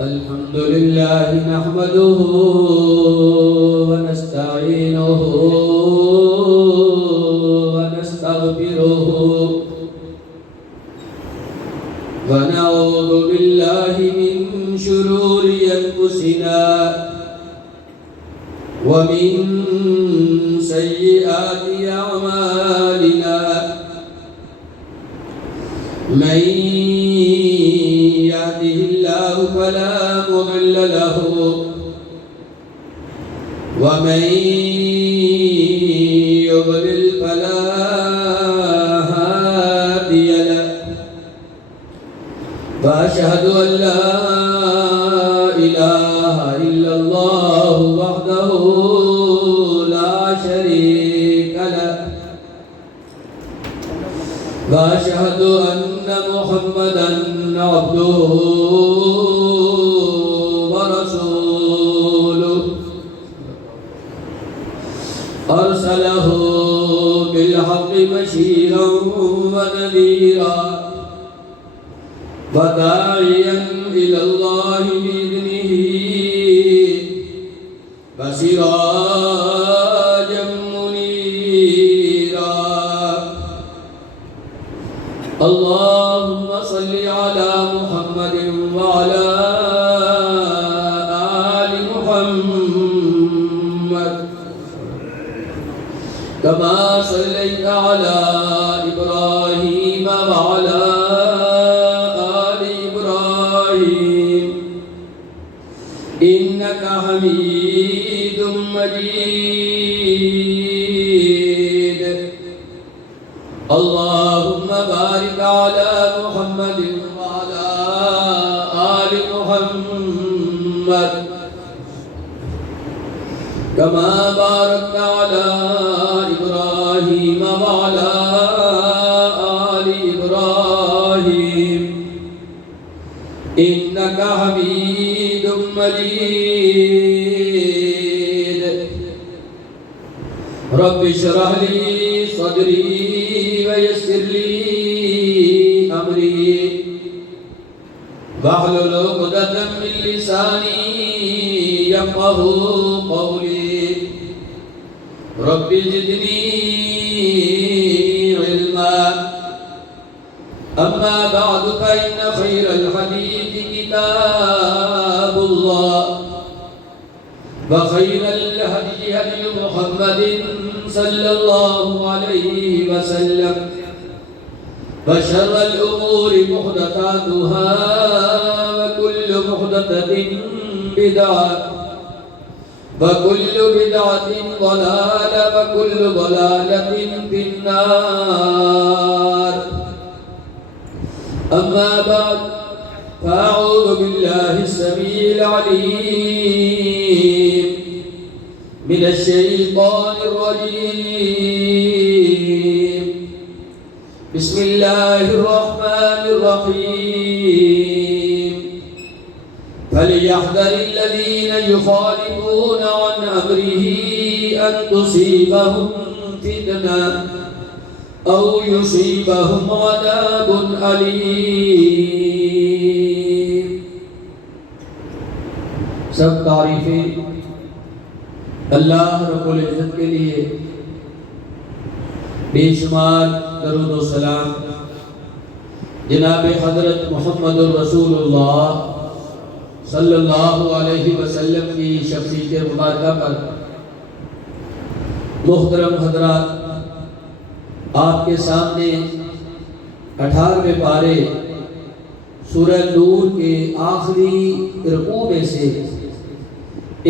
الحمد لله نحمده ونستعينه ونستغفره ونعوذ بالله من شرور أنفسنا ومن سيئات أعمالنا من يهده الله فلا مضل له ومن يضلل فلا هادي له وأشهد أن لا إله إلا الله وحده لا شريك له وأشهد أن محمدًا عبده ورسوله أرسله بالحق بشيرا ونذيرا وداعيا إلى الله بإذنه وسراجا منيرا اللهم صل على محمد وعلى آل محمد كما صليت على إبراهيم وعلى آل إبراهيم إنك حميد مجيد اللهم بارك على محمد وعلى آل محمد كما باركت على إبراهيم وعلى آل إبراهيم إنك حميد مجيد رب اشرح لي صدري ويسر لي أمري واحلل عقدة من لساني يفقهوا قولي رب زدني علما أما بعد فإن خير الحديث كتاب الله وخير الهدي هدي محمد صلى الله عليه وسلم وشر الأمور محدثاتها وكل محدثة بدعة وكل بدعة ضلالة وكل ضلالة في النار أما بعد فأعوذ بالله السميع العليم من الشيطان الرجيم بسم الله الرحمن الرحيم فليحذر الذين يخالفون عن أمره أن تصيبهم فتنة أو يصيبهم عذاب أليم سب تعریفیں اللہ رب العزت کے لیے، بے شمار درود و سلام جناب حضرت محمد الرسول اللہ صلی اللہ علیہ وسلم کی شخصیت مبارکہ پر۔ محترم حضرات، آپ کے سامنے 18ویں پارے سورہ نور کے آخری رکوع میں سے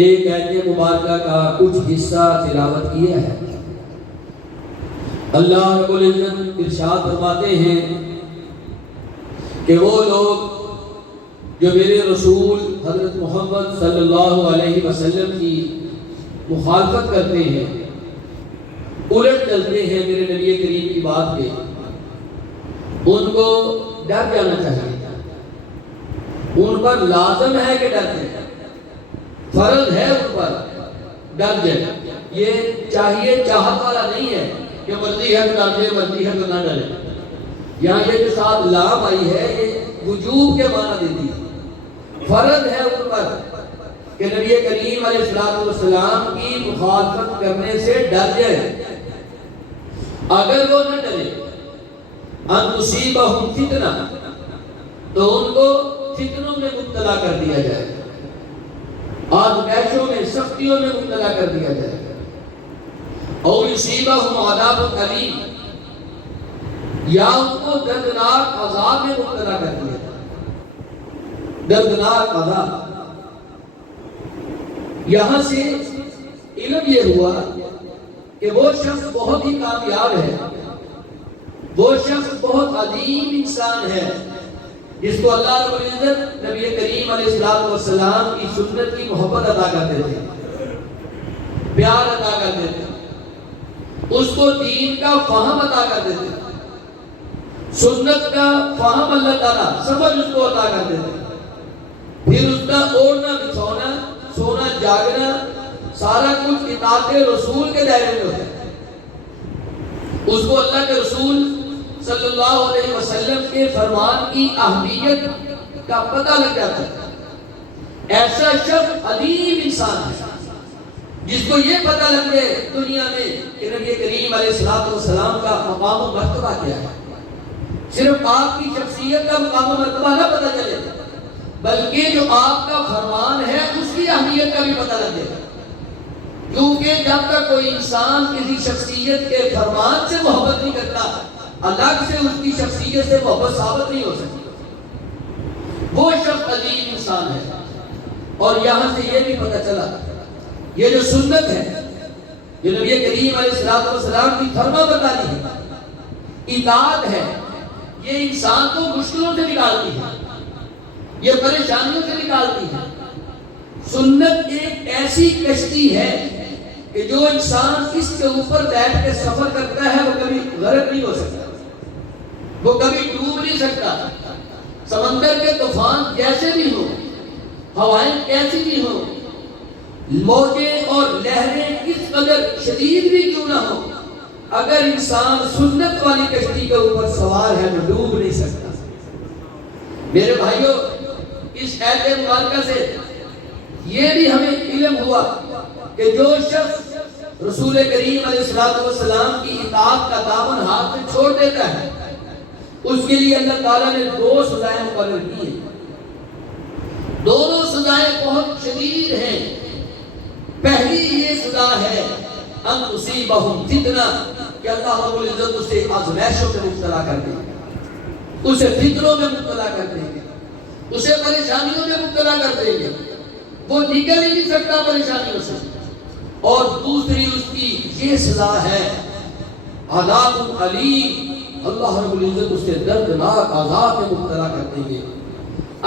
ایک آیت مبارکہ کا کچھ حصہ تلاوت کیا ہے۔ اللہ رب العزت ارشاد فرماتے ہیں کہ وہ لوگ جو میرے رسول حضرت محمد صلی اللہ علیہ وسلم کی مخالفت کرتے ہیں، الٹ چلتے ہیں میرے نبی کریم کی بات پہ، ان کو ڈر جانا چاہیے، ان پر لازم ہے کہ ڈر جائے، فرض ہے ان پر ڈر جائے۔ یہ چاہیے چاہت والا نہیں ہے کہ مرضی ہے تو ڈر جائے، مرضی ہے تو نہ ڈرے۔ یہاں یہ جو ساتھ لام آئی ہے یہ وجوب کے معنی دیتی ہے فرض ہے ان پر کہ نبی کریم علیہ السلام کی مخالفت کرنے سے ڈر جائے. اگر وہ نہ ڈرے ان تصیبہم فتنہ تو ان کو فتنوں میں مبتلا کر دیا جائے, آزمائشوں میں, سختیوں میں مبتلا کر دیا جائے, اور یصیبہم عذاب علیم یا ان کو دردناک عذاب میں مبتلا کر دیا جائے. دردناک عذاب. یہاں سے علم یہ ہوا کہ وہ شخص بہت ہی کامیاب ہے, وہ شخص بہت عظیم انسان ہے جس کو اللہ رب العزت نبی کریم علیہ السلام کی سنت کی محبت عطا کر دیتے, پیار عطا کر دیتے, اس کو دین کا فہم عطا کر دیتے, سنت کا فہم اللہ تعالیٰ سمجھ اس کو عطا کر دیتے. پھر اس کا اوڑھنا بچھونا, سونا جاگنا سارا کچھ اطاعت رسول کے دائرے میں ہوتا ہے. اس کو اللہ کے رسول صلی اللہ علیہ وسلم کے فرمان کی اہمیت کا پتہ لگ جاتا ہے. ایسا شخص عظیم انسان ہے جس کو یہ پتہ لگ جائے دنیا میں کہ نبی کریم علیہ السلام کا مقام و مرتبہ کیا ہے. صرف آپ کی شخصیت کا مقام و مرتبہ نہ پتہ چلے بلکہ جو آپ کا فرمان ہے اس کی اہمیت کا بھی پتہ لگ جائے. کیونکہ جب تک کوئی انسان کسی شخصیت کے فرمان سے محبت نہیں کرتا الگ سے اس کی شخصیت سے محبت ثابت نہیں ہو سکتی. وہ شخص عظیم انسان ہے. اور یہاں سے یہ بھی پتہ چلا یہ جو سنت ہے, جو نبی کریم علیہ السلام کی فرما برداری ہے, اطاعت ہے, یہ انسان کو مشکلوں سے نکالتی ہے, یہ پریشانیوں سے نکالتی ہے. سنت ایک ایسی کشتی ہے کہ جو انسان اس کے اوپر بیٹھ کے سفر کرتا ہے وہ کبھی غرق نہیں ہو سکتا, وہ کبھی ڈوب نہیں سکتا. سمندر کے طوفان جیسے بھی ہوں, ہوائیں کیسی بھی ہوں, موجیں اور لہریں کس قدر شدید بھی کیوں نہ ہوں, اگر انسان سنت والی کشتی کے اوپر سوار ہے وہ ڈوب نہیں سکتا. میرے بھائیوں, اس آیت مبارکہ سے یہ بھی ہمیں علم ہوا کہ جو شخص رسول کریم علیہ السلام کی اطاعت کا دامن ہاتھ سے چھوڑ دیتا ہے اس کے لیے اللہ تعالیٰ نے 2 سزائیں مقرر کی ہیں. دونوں سزائیں بہت شدید ہیں. پہلی یہ سزا ہے ان تصیبہم فتنہ کہ اللہ رب العزت اسے آزمائشوں میں مبتلا کر دیں گے, اسے فتنوں میں مبتلا کر دیں گے, اسے پریشانیوں میں مبتلا کر دیں گے, وہ نکل ہی نہیں سکتا پریشانیوں سے. اور دوسری اس کی یہ سزا ہے عذاب علیم, اللہ رب العزت اسے دردناک عذاب میں مبتلا کر دیں گے.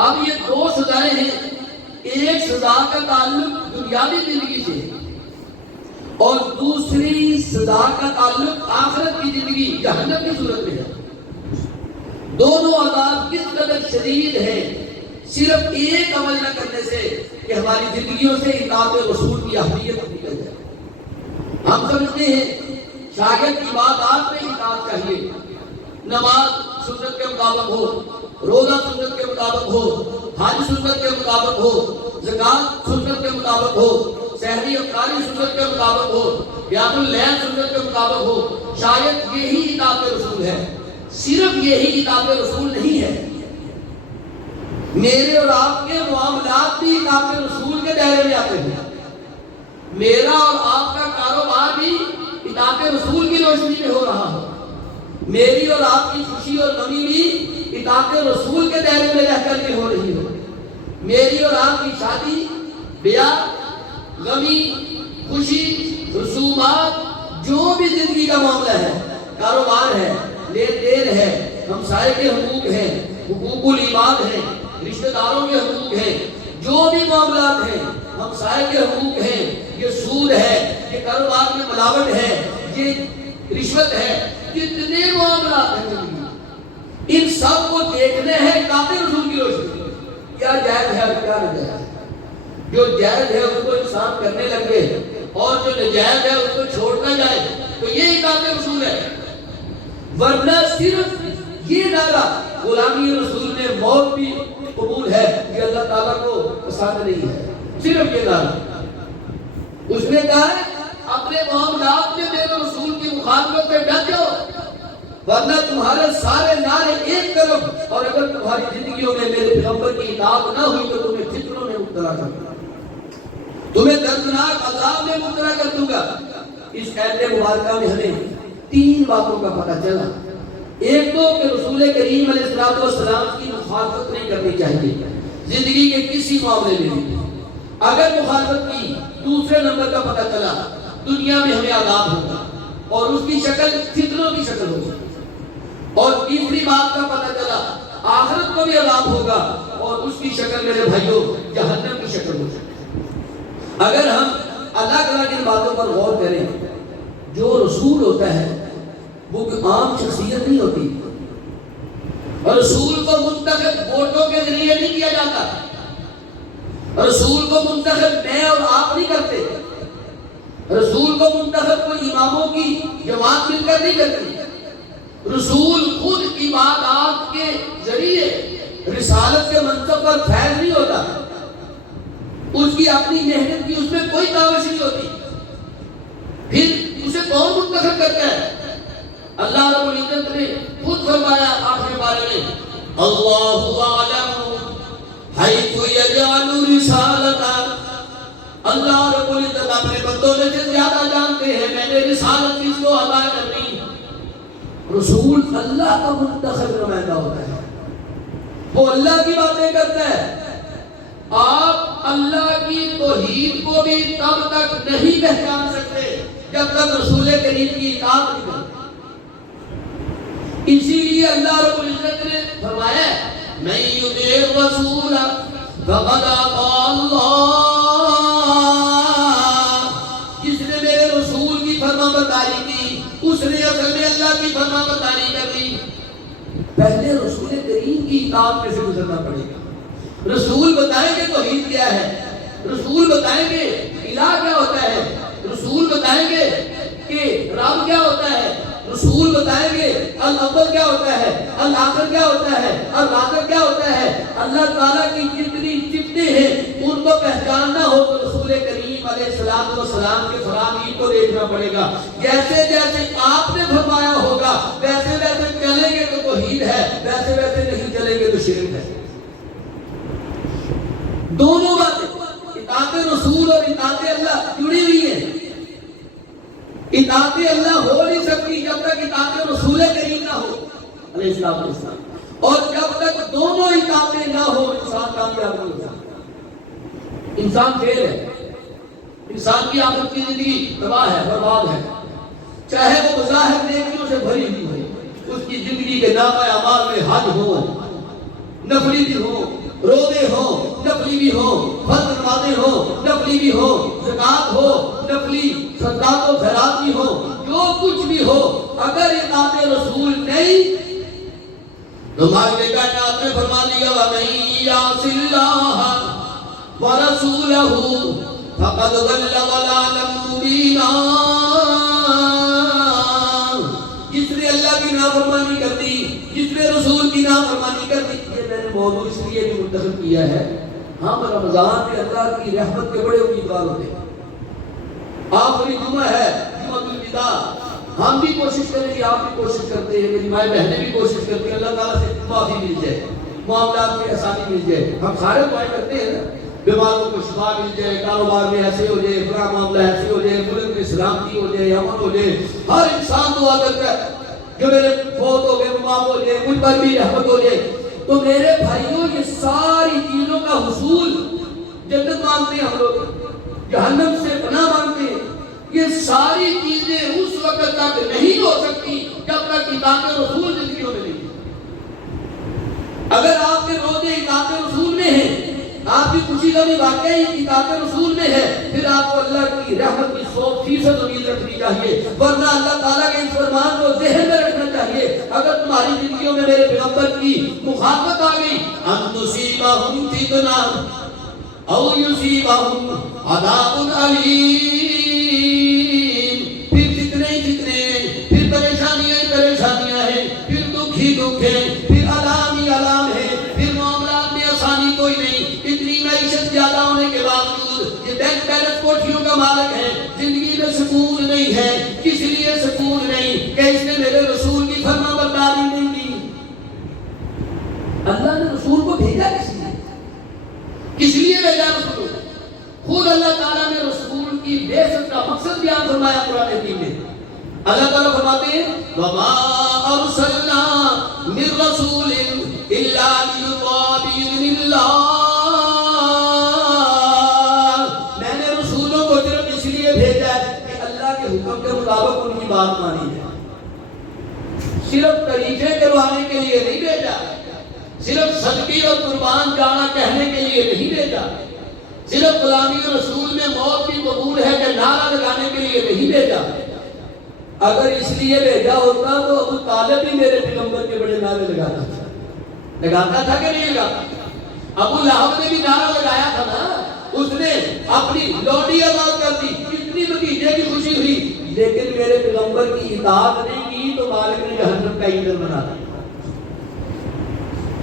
اب یہ 2 سزائیں ہیں. ایک سزا کا تعلق دنیاوی زندگی سے اور دوسری سزا کا تعلق آخرت کی زندگی جہنم کی صورت میں ہے. دونوں عذاب کس قدر شدید ہیں صرف ایک عمل نہ کرنے سے کہ ہماری زندگیوں سے اطاعت رسول کی اہمیت نکل جائے. ہم سمجھتے ہیں شاگرد عبادات میں اطاعت چاہیے, نماز سنت کے مطابق ہو, روزہ سنت کے مطابق ہو, حج سنت کے مطابق ہو, زکات سنت کے مطابق ہو, سحری افطاری سنت کے مطابق ہو, قیام اللیل سنت کے مطابق ہو. شاید یہی اطاعت رسول ہے. صرف یہی اطاعت رسول نہیں ہے. میرے اور آپ کے معاملات بھی اطاعت رسول کے دائرے میں آتے ہیں. میرا اور آپ کا کاروبار بھی اطاعت رسول کی روشنی میں ہو رہا ہو. میری اور آپ کی خوشی اور غمی بھی اطاعت رسول کے دائرے میں رہ کر کے ہو رہی ہو. میری اور آپ کی شادی, بیاہ, غمی, خوشی, رسومات, جو بھی زندگی کا معاملہ ہے, کاروبار ہے, لین دین ہے, ہمسائے کے حقوق ہیں, حقوق العباد ہیں, رشتہ داروں کے حقوق ہیں, جو بھی معاملات ہیں, ہمسائے کے حقوق ہیں, یہ سود ہے, یہ کاروبار میں ملاوٹ ہے, یہ رشوت ہے, جتنے معاملات ہیں ان سب کو دیکھنے ہیں اطاعت رسول کی روشنی. کیا جائز ہے اور کیا ناجائز ہے. جو جائز ہے اس کو انسان کرنے لگے اور جو ناجائز ہے اس کو چھوڑنا جائے تو یہ اطاعت رسول ہے. ورنہ صرف یہ نعرہ غلامی رسول میں موت بھی قبول ہے, یہ اللہ تعالیٰ کو پسند نہیں ہے، صرف یہ نعرہ۔ اس نے کہا ہے اپنے معاملات میں میرے رسول کی مخالفت سے ڈٹ جاؤ، ورنہ تمہارے سارے نعرے ایک طرف، اور اگر تمہاری زندگیوں میں میرے پیغمبر کی اطاعت نہ ہوئی تو تمہیں فتنوں میں مبتلا کر دوں گا، تمہیں دردناک عذاب میں مبتلا کر دوں گا۔ اس آیت مبارکہ میں ہمیں تین باتوں کا پتہ چلا۔ ایک تو کہ رسول کریم علیہ السلام کی مخالفت نہیں کرنی چاہیے زندگی کے کسی معاملے میں بھی، اگر مخالفت کی۔ دوسرے نمبر کا پتہ چلا دنیا میں ہمیں عذاب ہوگا اور اس کی شکل فتنوں کی شکل ہوگی، اور تیسری بات کا پتہ چلا آخرت کو بھی عذاب ہوگا اور اس کی شکل میرے بھائیوں جہنم کی شکل ہوگی۔ اگر ہم اللہ تعالیٰ کی باتوں پر غور کریں، جو رسول ہوتا ہے وہ عام شخصیت نہیں ہوتی، رسول کو منتخب ووٹوں کے ذریعے نہیں کیا جاتا، رسول کو منتخب میں اور آپ نہیں کرتے، رسول کو منتخب کوئی اماموں کی جماعت مل کر نہیں کرتی، رسول خود عبادات کے ذریعے رسالت کے منصب پر فیض نہیں ہوتا، اس کی اپنی محنت کی اس میں کوئی کاوش نہیں ہوتی، پھر اسے کون منتخب کرتا ہے؟ اللہ رب العزت نے خود فرمایا آخر بارے میں اللہ اعلم حیث یجعل رسالتہ، اللہ رب العزت اپنے بندوں میں سے زیادہ جانتے ہیں میں نے رسالت کس کو عطا کرنی۔ رسول اللہ کا منتخب نمائندہ ہوتا ہے، وہ اللہ کی باتیں کرتا ہے۔ آپ اللہ کی توحید کو بھی تب تک نہیں پہچان سکتے جب تک رسول کریم کی اطاعت نہیں کرتے۔ اسی لیے اللہ رب العزت نے فرمایا من یطع الرسول فقد اطاع اللہ، جس نے میرے رسول کی فرمانبرداری کی اس نے اصل میں اللہ کی فرمانبرداری کر لی۔ پہلے رسول کریم کی اطاعت میں سے گزرنا پڑے گا۔ رسول بتائیں گے توحید کیا ہے، رسول بتائیں گے الہ کیا ہوتا ہے، رسول بتائیں گے کہ رب کیا ہوتا ہے، رسول بتائیں گے الاول کیا ہوتا ہے، الآخر کیا ہوتا ہے، الرازق کیا ہوتا ہے۔ اللہ تعالیٰ کی جتنی صفتیں ہیں ان کو پہچاننا ہو تو رسول کریم علیہ السلام کے فرامین کو دیکھنا پڑے گا۔ جیسے جیسے آپ نے فرمایا ہوگا ویسے ویسے چلیں گے تو توحید ہے، ویسے ویسے نہیں چلیں گے تو شرک ہے۔ دونوں باتیں اطاعت رسول اور اطاعت اللہ جڑی ہوئی ہیں۔ اطاعت اللہ ہو نہیں سکتی جب تک اطاعت رسول کریم نہ ہو علیہ السلام، اور جب تک دونوں اطاعتیں نہ ہو انسان کامیاب نہیں ہوتا، انسان فیل ہے، انسان کی آخرت کی زندگی تباہ ہے، برباد ہے، چاہے وہ بظاہر نیکیوں سے بھری ہوئی ہو، اس کی زندگی کے نامہ اعمال میں حج ہو، نفلی بھی ہو، روزے ہو نفلی بھی ہو، فرض نمازیں ہو نفلی بھی ہو، زکات ہو نفلی، صدقات و خیرات بھی ہو، جو کچھ بھی ہو، اگر اطاعت رسول نہیں تو مالک کائنات نے فرما دیا وَمَن يَعْصِ اللَّهَ وَرَسُولَهُ فَقَدْ ضَلَّ ضَلَالًا مُبِينًا۔ جس نے اللہ کی نافرمانی کر دی، جس نے رسول کی نافرمانی کر دی، یہ میں نے موضوع اس لیے بھی منتخب کیا ہے، ہم رمضان میں اللہ کی رحمت کے بڑے امیدوار ہوتے ہیں۔ آخری جمعہ ہے جمعۃ الوداع، ہم بھی کوشش کریں گے، آپ بھی کوشش کرتے ہیں، میری مائیں بہنیں بھی کوشش کرتی ہیں اللہ تعالیٰ سے معافی مل جائے، معاملات میں آسانی مل جائے۔ ہم سارے دعائیں کرتے ہیں نا، بیماروں کو شفا مل جائے، کاروبار میں ایسے ہو جائے، فلاں معاملہ ایسے ہو جائے، ملک میں سلامتی ہو جائے، امن ہو جائے۔ ہر انسان دعا کرتا ہے جو میرے فوت ہو گئے، معاف ہو جائے، مجھ پر بھی رحمت ہو جائے۔ تو میرے بھائیوں یہ ساری چیزوں کا حصول، جنت مانگتے ہیں ہم لوگ، جہنم سے پناہ مانگتے ہیں، یہ ساری چیزیں اس وقت تک نہیں ہو سکتی جب تک اطاعت رسول زندگیوں میں نہیں۔ اگر آپ کے روزے اطاعت رسول میں ہیں، آپ کی خوشی کا بھی واقعی اطاعت رسول میں ہے، پھر آپ کو اللہ کی رحمت کی 100% امید رکھنی چاہیے، ورنہ اللہ تعالیٰ کے اس فرمان کو ذہن میں رکھنا چاہیے۔ اگر تمہاری زندگیوں میں میرے پیغمبر کی مخالفت آ گئی، ان تصیبہم فتنہ او یصیبہم عذاب علیم، پھر فتنے پھر پریشانیاں ہیں، پھر دکھ ہی دکھ ہے، پھر علام ہی علام ہے، پھر معاملات میں آسانی کوئی نہیں، اتنی معیشت زیادہ بینک بیلنس کوٹھیوں کا مالک ہے، زندگی میں سکون نہیں ہے. کس لیے سکون نہیں؟ کہ اس نے میرے رسول کی فرما برداری نہیں کی. اللہ نے رسول کو بھیجا کس لیے بھیجا رسول؟ خود اللہ تعالیٰ نے رسول کی بعثت کا مقصد بیان فرمایا قرآن حکیم میں. اللہ تعالیٰ فرماتے ہیں وَمَا أَرْسَلْنَا مِن رَّسُولٍ إِلَّا لِيُطَاعَ بِإِذْنِ اللَّهِ. میں نے رسولوں کو صرف اس لیے بھیجا ہے کہ اللہ کے حکم کے مطابق ان کی بات مانی جائے. صرف طریقے کروانے کے لیے نہیں بھیجا، صرف صدقے اور قربان جانا کہنے کے لیے نہیں بھیجا، صرف غلامی رسول میں موت بھی قبول ہے کہ نعرہ لگانے کے لیے نہیں بھیجا. اگر اس لیے بھیجا ہوتا تو ابو طالب بھی میرے پیغمبر کے بڑے نعرے لگاتا تھا کہ نہیں لگاتا؟ ابو لہب نے بھی نعرہ لگایا تھا نا. اس نے اپنی لوڈی آزاد کر دی، کتنی بھتیجے کی خوشی ہوئی، لیکن میرے پیغمبر کی اطاعت نہیں کی تو مالک نے جہنم کا ایندھن بنا دیا.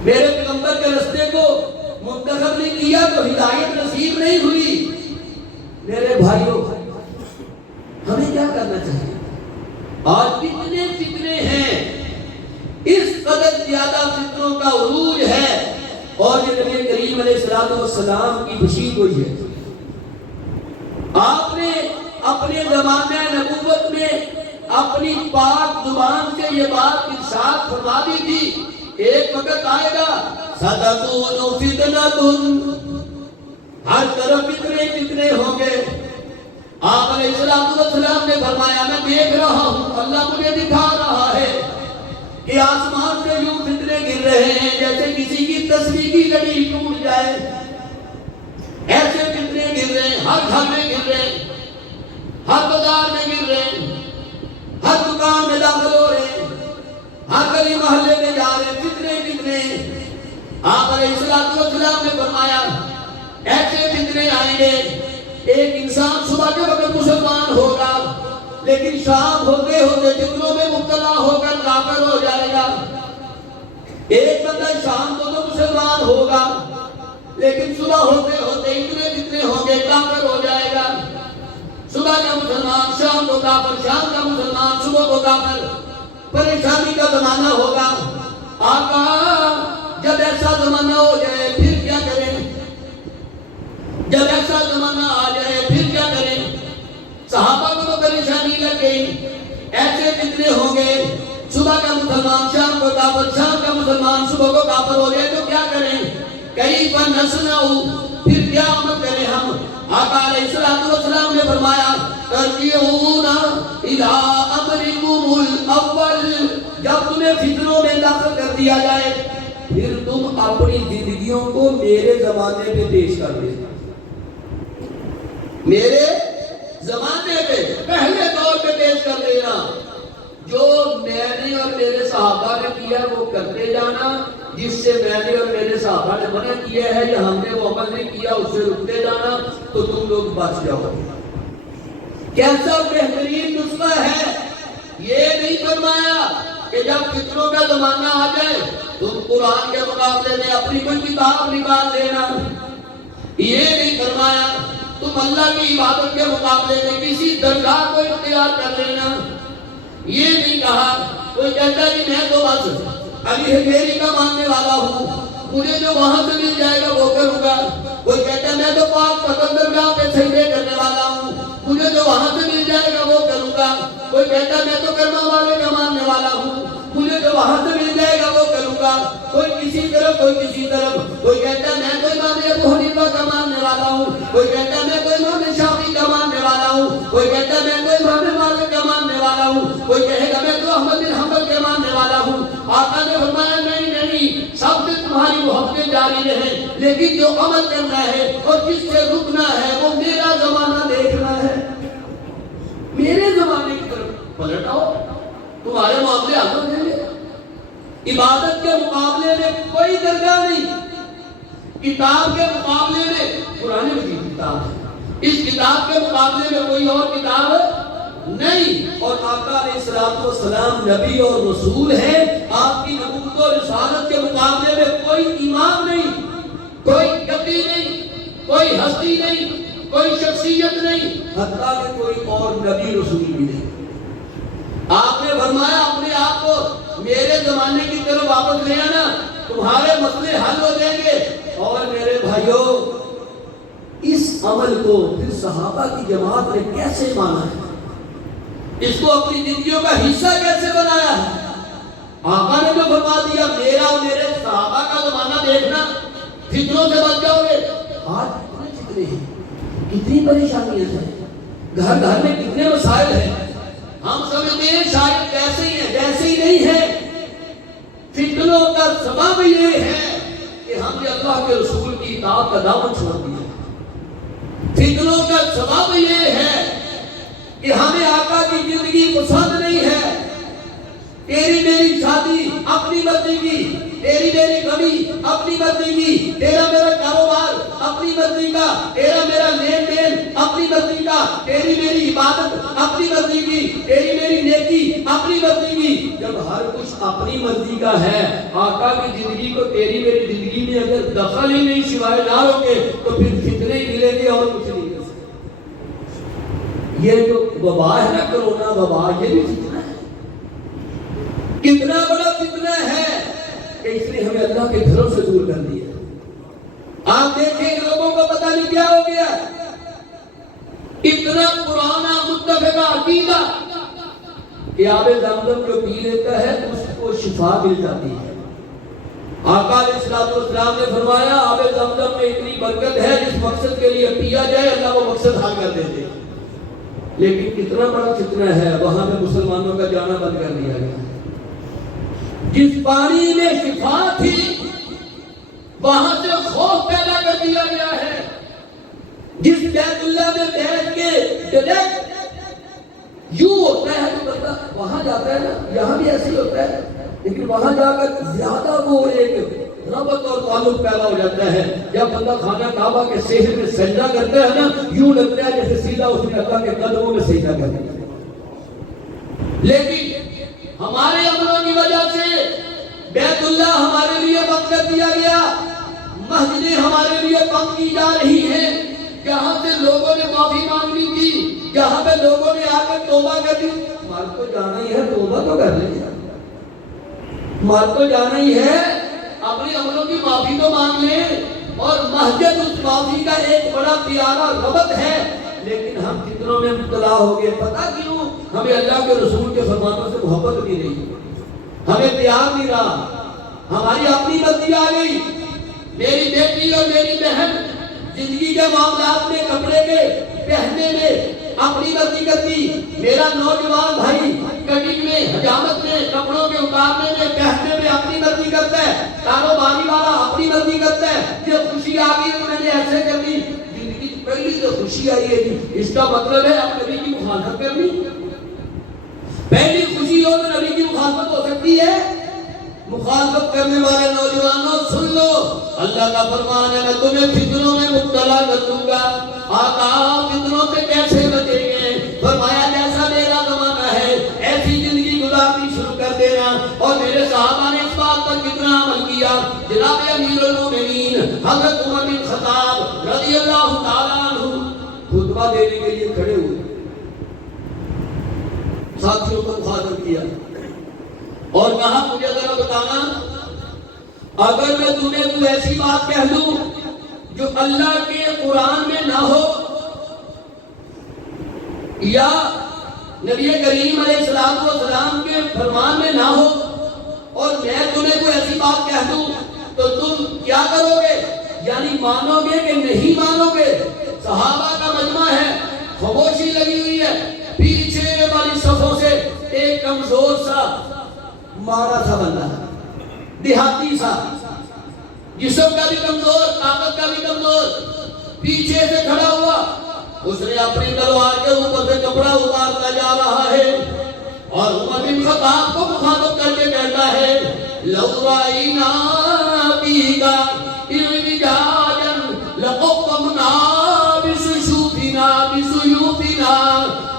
میرے پیغمبر کے رستے کو منتخب نہیں کیا تو ہدایت نصیب نہیں ہوئی. میرے بھائیوں، ہمیں کیا کرنا چاہیے؟ آج کتنے فتنے ہیں، اس قدر زیادہ فتنوں کا عروج ہے، اور یہ نبی کریم علیہ السلام کی بشیر ہوئی ہے. آپ نے اپنے زمانہ نبوت میں اپنی پاک زبان سے یہ بات ارشاد فرما دی تھی ایک وقت آئے گا سَتَكُونُ فِتْنَةٌ، ہر طرف فتنے ہوں گے. آپ علیہ السلام نے فرمایا میں دیکھ رہا ہوں، اللہ مجھے دکھا رہا ہے کہ آسمان سے یوں فتنے گر رہے ہیں جیسے کسی کی تسبیح کی لڑی ٹوٹ جائے. ایسے فتنے گر رہے ہیں، ہر گھر میں گر رہے ہیں، ہر بازار میں گر رہے ہیں، ہر دکان میں داخل ہو رہے ہیں، ہر گلی محلے میں جا رہے ہیں، فتنے. آپ علیہ السلام نے فرمایا ایسے فتنے آئیں گے. ایک انسان صبح کے وقت مسلمان ہوگا لیکن شام ہوتے ہوتے فتنوں میں مبتلا ہو کر کافر ہو جائے گا. ایک بندہ شام کو تو مسلمان ہوگا لیکن صبح ہوتے ہوتے اتنے فتنے ہوں گے کافر ہو جائے گا. صبح کا مسلمان شام کو کافر، شام کا مسلمان صبح کو کافر. پریشانی کا زمانہ ہوگا. آقا جب ایسا زمانہ ہو جائے پھر کیا کریں؟ جب ایسا زمانہ آ جائے پھر کیا کریں؟ صحابہ کو تو پریشانی لگ گئی. ایسے فتنے ہوں گے، صبح کا مسلمان شام کو کافر، شام کا مسلمان صبح کو کافر ہو جائے تو کیا کریں؟ کیف نصنع، پھر کیا عمل کریں ہم؟ آقا علیہ السلام نے فرمایا ترجعون الی امرکم الاول، جب تمہیں فتنوں میں داخل کر دیا جائے پھر تم اپنی زندگیوں کو میرے زمانے پہ پیش کر دیں. میرے زمانے پہ پہلے دور پہ پیش کر دینا. جو میں نے اور میرے صحابہ نے کیا وہ کرتے جانا، جس سے میں نے اور میرے صحابہ نے منع کیا ہے یا ہم نے وہ عمل نہیں کیا اس سے رکتے جانا تو تم لوگ بچ جاؤ. کیسا بہترین نسخہ ہے! یہ نہیں فرمایا کہ جب فتنوں کا زمانہ آ جائے تم قرآن کے مقابلے میں اپنی کوئی کتاب نکال لینا. یہ نہیں فرمایا تم اللہ کی عبادت کے مقابلے میں کسی درگاہ کو اختیار کر لینا. یہ نہیں کہا کوئی کہتا ہے کہ میں تو بس علی حجیری کا ماننے والا ہوں، مجھے جو وہاں سے مل جائے گا وہ کروں گا. کوئی کہتا ہے میں تو پاک پتن درگاہ پہ سجدے کرنے والا ہوں، مجھے جو وہاں سے مل جائے گا وہ کروں گا. کوئی کہتا ہے میں تو کرما والے کا ماننے والا ہوں، مجھے جو وہاں سے مل جائے گا وہ کروں گا. کوئی کسی طرف کوئی کسی طرف. کوئی کہتا ہے میں کوئی امام ابو حنیفہ کا ماننے والا ہوں، کوئی کہتا ہے میں کوئی امام شافعی کا ماننے والا ہوں، کوئی کہتا ہے میں کوئی امام مالک کا ماننے والا ہوں، کوئی کہے گا میں تو احمد بن حنبل کے ماننے والا ہوں. آقا نے فرمایا نہیں، سب سے تمہاری محبتیں جاری رہیں، لیکن جو عمل کرنا ہے اور جس سے رکنا ہے وہ میرا زمانہ دیکھنا ہے. میرے زمانے کی طرف پلٹ آؤ، تمہارے معاملے حل ہو جائیں گے. عبادت کے مقابلے میں کوئی درگاہ نہیں، کتاب کے مقابلے میں قرآن مجید کتاب ہے، اس کتاب کے مقابلے میں کوئی اور کتاب نہیں. اور آقا علیہ السلام نبی اور رسول ہے. آپ کی نبوت اور رسالت کے مقابلے میں کوئی امام نہیں، کوئی گدی نہیں، کوئی ہستی نہیں، کوئی شخصیت نہیں، حتیٰ کہ کوئی اور نبی رسول بھی نہیں۔ آپ نے فرمایا اپنے آپ کو میرے زمانے کی طرف واپس لے آنا، تمہارے مسئلے حل ہو جائیں گے۔ اور میرے بھائیوں، اس عمل کو پھر صحابہ کی جماعت نے کیسے مانا ہے، اس کو اپنی زندگیوں کا حصہ کیسے بنایا ہے؟ آقا نے جو فرما دیا میرا اور میرے صحابہ کا زمانہ دیکھنا، فتنوں سے بچ جاؤ گے۔ آج کتنے فتنے ہیں، کتنی پریشانیاں ہیں، گھر گھر میں کتنے مسائل ہیں، ہم سمجھتے ہیں شاید ویسے ہی ہیں، ویسے ہی نہیں ہے۔ فتنوں کا سبب یہ ہے کہ ہم نے اللہ کے رسول کی اطاعت کا دامن چھوڑ دیا۔ فتنوں کا سبب یہ ہے کہ ہمیں آقا کی زندگی پسند نہیں ہے۔ تیری میری شادی اپنی مرضی کی، تیری میری غمی اپنی مرضی کی، تیرا میرا کاروبار اپنی مرضی کا، تیرا میرا لین دین اپنی مرضی کا، تیری میری عبادت اپنی مرضی کی، تیری میری نیکی اپنی مرضی کی۔ جب ہر کچھ اپنی مرضی کا ہے، آقا کی زندگی کو تیری میری زندگی میں اگر دخل ہی نہیں سوائے نہ روکے تو پھر فتنے ہی ملیں گے اور کچھ نہیں کر سکتے۔ یہ جو وبا ہے نا، کرونا وبا، یہ بھی فتنہ ہے۔ کتنا بڑا فتنہ ہے کہ اس نے ہمیں اللہ کے گھروں سے دور کر دیا۔ آپ دیکھیں لوگوں کو پتہ نہیں کیا ہو گیا، اتنا پرانا متفقہ عقیدہ کہ آب زمزم جو پی لیتا ہے اس کو شفا مل جاتی ہے۔ آقا علیہ الصلوۃ والسلام نے فرمایا آب زمزم میں اتنی برکت ہے، جس مقصد کے لیے پیا جائے اللہ وہ مقصد حل کر دیتے ہیں۔ لیکن کتنا بڑا فتنہ ہے، وہاں پہ مسلمانوں کا جانا بند کر دیا گیا۔ جس پانی میں شفا تھی وہاں سے خوف پیدا کر دیا گیا ہے۔ جس بیت اللہ میں بیٹھ کے ڈائریکٹ یوں ہوتا ہے تو بندہ وہاں جاتا ہے نا، یہاں بھی ایسے ہی ہوتا ہے، لیکن وہاں جا کر زیادہ وہ ایک ربط اور تعلق پیدا ہو جاتا ہے۔ جب بندہ خانہ کعبہ کے صحن میں سجدہ کرتا ہے نا، یوں لگتا ہے جیسے سیدھا اس نے اللہ کے قدموں میں سجدہ کر دیا۔ لیکن ہمارے عملوں کی وجہ سے بیت اللہ ہمارے لیے بند کر دیا گیا، مسجدیں ہمارے لیے بند کی جا رہی ہیں۔ جہاں سے لوگوں نے معافی مانگنی تھی، جہاں پہ لوگوں نے آ کر توبہ کر دی، مال تو جانا ہی ہے، توبہ تو کر لیں، مال تو جانا ہی ہے، اپنے عملوں کی معافی تو مانگ لیں۔ اور مسجد اس معافی کا ایک بڑا پیارا ربط ہے، لیکن ہم فتنوں میں مبتلا ہو گئے۔ پتہ کیوں؟ ہمیں اللہ کے رسول کے فرمانوں سے محبت نہیں رہی، ہمیں پیار نہیں رہا، ہماری اپنی مرضی آ گئی۔ میری بیٹی اور میری بہن زندگی کے معاملات میں، کپڑے کے پہننے میں اپنی مرضی کرتی، میرا نوجوان بھائی کٹنگ میں، حجامت میں، کپڑوں کے اتارنے میں، پہننے میں اپنی مرضی کرتا ہے، کاروباری والا اپنی مرضی کرتا ہے۔ جب خوشی آ گئی تو میں نے ایسے کرنی، زندگی کی پہلی تو خوشی آئی ہے جی، اس کا مطلب ہے اب نبی کی مخالفت کرنی۔ پہلی خوشی ہو تو نبی کی مخالفت ہو سکتی ہے؟ مخالفت کرنے والے نوجوانوں سن لو، اللہ کا فرمان ہے میں تمہیں فتنوں میں مبتلا کر دوں گا۔ آقا فتنوں سے کیسے بچیں گے؟ فرمایا جیسا میرا زمانہ ہے ایسی زندگی گزارنی شروع کر دینا۔ اور میرے صحابہ نے اس بات پر کتنا عمل کیا۔ جناب امیر المومنین حضرت عمر بن خطاب رضی اللہ تعالیٰ عنہ خطبہ دینے کے لیے کھڑے ہوئے، ساتھیوں کو مخاطب کیا اور کہا مجھے ذرا بتانا، اگر میں تمہیں کوئی ایسی بات کہہ دوں جو اللہ کے قرآن میں نہ ہو یا نبی کریم علیہ السلام کے فرمان میں نہ ہو، اور میں تمہیں کوئی ایسی بات کہہ دوں تو تم کیا کرو گے؟ یعنی مانو گے کہ نہیں مانو گے؟ صحابہ کا مجمع ہے، خاموشی لگی ہوئی ہے، پیچھے والی صفوں سے ایک کمزور سا مارا تھا بندہ، دیہاتی سا، جسم کا بھی کمزور، طاقت کا بھی کمزور، پیچھے سے کھڑا ہوا، اس نے اپنی تلوار کے اوپر سے کپڑا اتارتا جا رہا ہے اور عمر بن خطاب کو مخاطب کر کے کہتا ہے لَوْ رَأَيْنَا بِكَ اِرْتِجَاجًا لَقَطَّعْنَا بِسُيُوفِنَا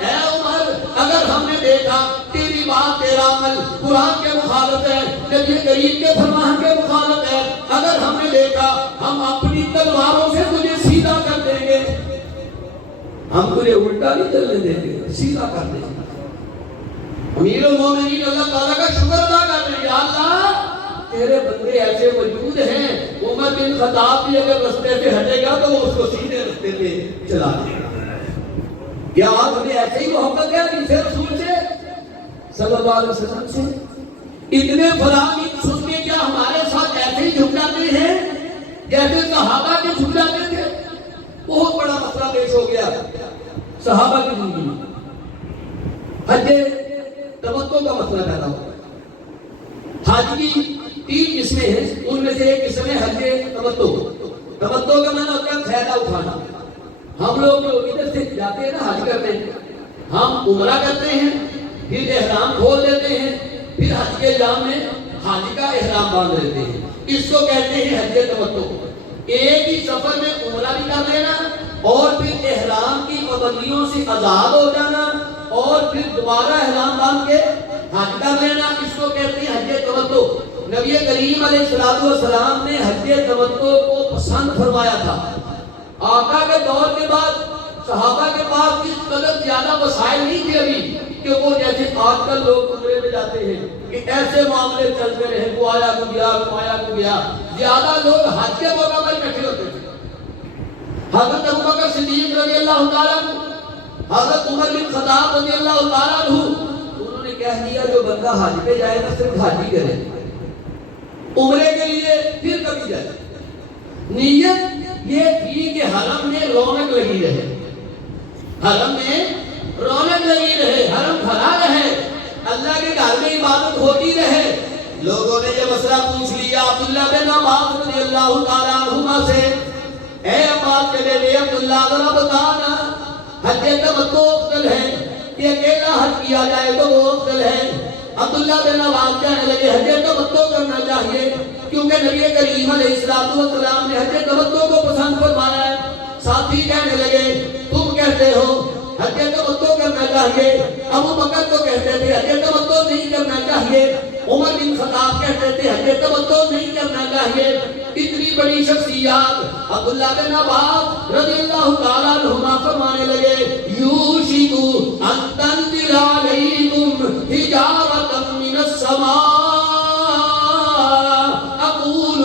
اے عمر، اگر ہم نے دیکھا تیری بات تیرا عمل قرآن کے مخالف ہے، نبی کریم کے فرمان کے مخالف ہے، اگر ہم نے دیکھا ہم اپنی تلواروں سے تجھے سیدھا کر دیں گے۔ ہم تجھے الٹا نہیں چلنے دیں گے، سیدھا کر دیں گے۔ امیر المومنین اللہ تعالیٰ کا شکر ادا کر رہے ہیں، یا اللہ تیرے بندے ایسے موجود ہیں، عمر بن خطاب بھی اگر رستے سے ہٹے گا تو وہ اس کو سیدھے رستے پہ چلا دے گا۔ کیا آپ نے ایسے ہی محبت ہے کسی رسول سے صلی اللہ علیہ وسلم سے؟ اتنے فراغ سن کے کیا ہمارے ساتھ ایسے ہی جھک جاتے ہیں جیسے صحابہ کے جھک جاتے تھے؟ بہت بڑا مسئلہ پیش ہو گیا صحابہ کی زندگی میں، حج تمتع کا مسئلہ پیدا ہو گیا۔ حج کی 3 قسمیں ہیں، ان میں سے ایک قسم ہے حج تمتع۔ تمتع کا معنی ہوتا ہے فائدہ اٹھانا۔ ہم لوگ جو ادھر سے جاتے ہیں نا حج کرتے ہیں، ہم عمرہ کرتے ہیں، پھر احرام کھول دیتے ہیں، پھر حج کے جام میں حج کا احرام باندھ لیتے ہیں، اس کو کہتے ہیں حج تمتع۔ ایک ہی سفر میں عمرہ بھی کر لینا اور پھر احرام کی پابندیوں سے آزاد ہو جانا اور پھر دوبارہ احرام باندھ کے حج کر لینا، اس کو کہتے ہیں حج تمتع۔ نبی کریم علیہ السلام نے حج تمتع کو پسند فرمایا تھا۔ آقا کے دور کے بعد صحابہ کے پاس اس قدر زیادہ وسائل نہیں تھے ابھی کہ وہ جیسے آج کل لوگ عمرے میں جاتے ہیں کہ ایسے معاملے چلتے رہے، کو آیا کو گیا، کو آیا کو گیا۔ زیادہ لوگ حج کے موقع پر اکٹھے ہوتے تھے۔ حضرت ابوبکر صدیق رضی اللہ تعالیٰ عنہ، حضرت عمر بن خطاب رضی اللہ تعالیٰ عنہ، انہوں نے کہہ دیا جو بندہ حج پہ جائے گا صرف حج ہی کرے، عمرے کے لیے پھر کبھی جائے۔ نیت یہ تھی کہ حرم میں رونق لگی رہے، حرم میں رونق لگی رہے، حرم بھرا رہے، اللہ کے گھر میں عبادت ہوتی رہے۔ لوگوں نے یہ مسئلہ پوچھ لیا عبداللہ بن عباس رضی اللہ تعالیٰ عنہما سے، اے عباس چلے لے عبداللہ ذرا بتانا حج تمتع افضل ہے کہ اکیلا حج کیا جائے تو وہ افضل ہے؟ عبداللہ بن عباس کہنے لگے حج تمتع کرنا چاہیے، کیونکہ نبی کریم علیہ السلام نے حج تمتع کو پسند فرمایا ہے۔ ساتھی کہنے لگے تم کہتے ہو حج تمتع کرنا چاہیے، ابو بکر تو کہتے تھے حج تمتع نہیں کرنا چاہیے، عمر بن خطاب کہتے تھے حج تمتع نہیں کرنا چاہیے۔ اتنی بڑی شخصیات عبداللہ بن عباس رضی اللہ تعالیٰ عنہما فرمانے لگے یوشک ان تنزل علیکم حجارۃ من السماء اقول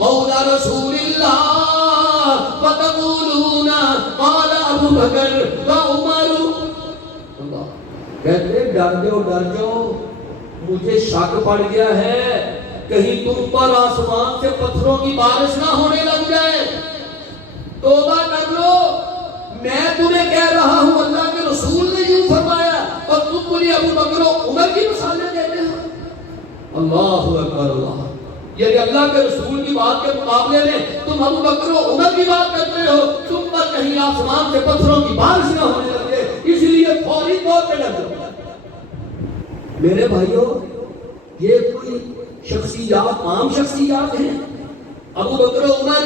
قول رسول اللہ فتقولون قال ابو بکر وعمر۔ کہتے ڈر جاؤ مجھے شک پڑ گیا ہے کہیں تم پر آسمان سے پتھروں کی بارش نہ ہونے لگ جائے، توبہ کر لو، میں تمہیں کہہ رہا ہوں اللہ کے رسول نے یوں فرمایا اور تم مجھے ابو بکر و عمر کی مثالیں دیتے ہو۔ اللہ اکبر اللہ، یعنی اللہ کے رسول کی بات کے مقابلے میں تم ابو بکر و عمر کی بات کرتے ہو، تم پر کہیں آسمان سے پتھروں کی بارش نہ ہونے لگ جائے، اس لیے فوری طور پہ ڈر جاؤ۔ میرے بھائیوں یہ کوئی شخصیات عام شخصیات ہیں؟ ابو بکر و عمر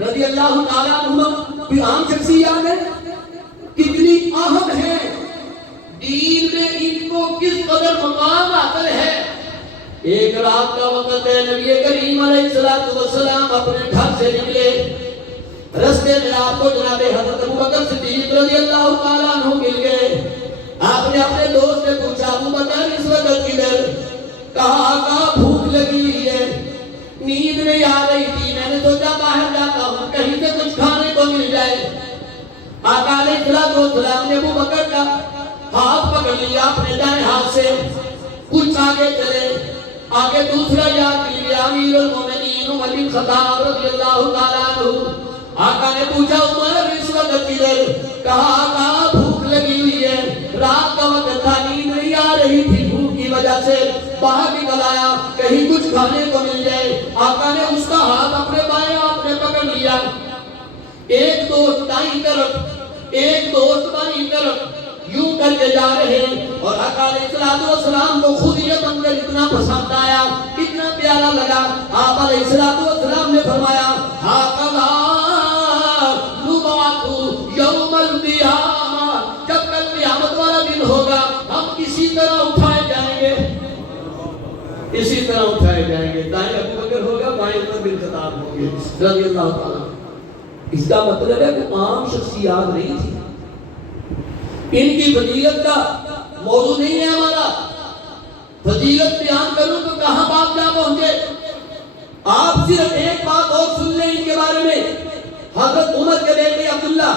رضی اللہ تعالیٰ عنہ کوئی عام شخصیات ہیں؟ کتنی اہم ہیں، دین میں ان کو کس قدر مقام حاصل ہے۔ ایک رات کا وقت ہے، نبی کریم علیہ السلام اپنے گھر سے نکلے، رستے میں آپ کو جناب حضرت ابو بکر صدیق رضی اللہ تعالیٰ عنہ مل گئے۔ آپ نے اپنے دوست سے پوچھا ابو بکر اس وقت کدھر؟ کہا آقا بھوک لگی ہوئی ہے، نیند نہیں آ رہی تھی، میں نے سوچا باہر جاتا ہوں کہیں سے کچھ کھانے کو مل جائے۔ آقا علیہ السلام نے ابو بکر کا ہاتھ پکڑ لیا اپنے دائیں ہاتھ سے، کچھ آگے چلے، آگے دوسرا یاد لیا امیر المومنین عمر بن خطاب رضی اللہ تعالیٰ عنہ۔ آقا نے پوچھا عمر اس وقت کدھر؟ کہا آقا بھوک لگی ہوئی ہے، رات کا وقت تھا، نیند نہیں آ رہی تھی، بھوک کی وجہ سے باہر نکل آیا کہیں کچھ کھانے کو مل جائے۔ آقا نے اس کا ہاتھ اپنے بائیں ہاتھ میں پکڑ لیا، ایک دوست دائیں طرف ایک دوست بائیں طرف یوں کر کے جا رہے ہیں، اور آقا علیہ السلام کو خود یہ منظر اتنا پسند آیا، اتنا پیارا لگا، آپ علیہ السلام نے فرمایا ہاکذا نبعث یوم القیامہ، جب کل قیامت والا دن ہوگا ہم اسی طرح اٹھائے جائیں گے، اسی طرح اٹھائے جائیں گے، دائیں ابو بکر ہوگا بائیں عمر بن خطاب ہوں گے رضی اللہ تعالیٰ۔ اس کا مطلب ہے کہ عام شخصیات نہیں تھی، ان کی فضیلت کا موضوع نہیں ہے ہمارا. فضیلت بیان کروں تو کہاں بات جا پہنچے. آپ صرف ایک بات اور سن لیں ان کے بارے میں. حضرت عمر کے بیٹے عبداللہ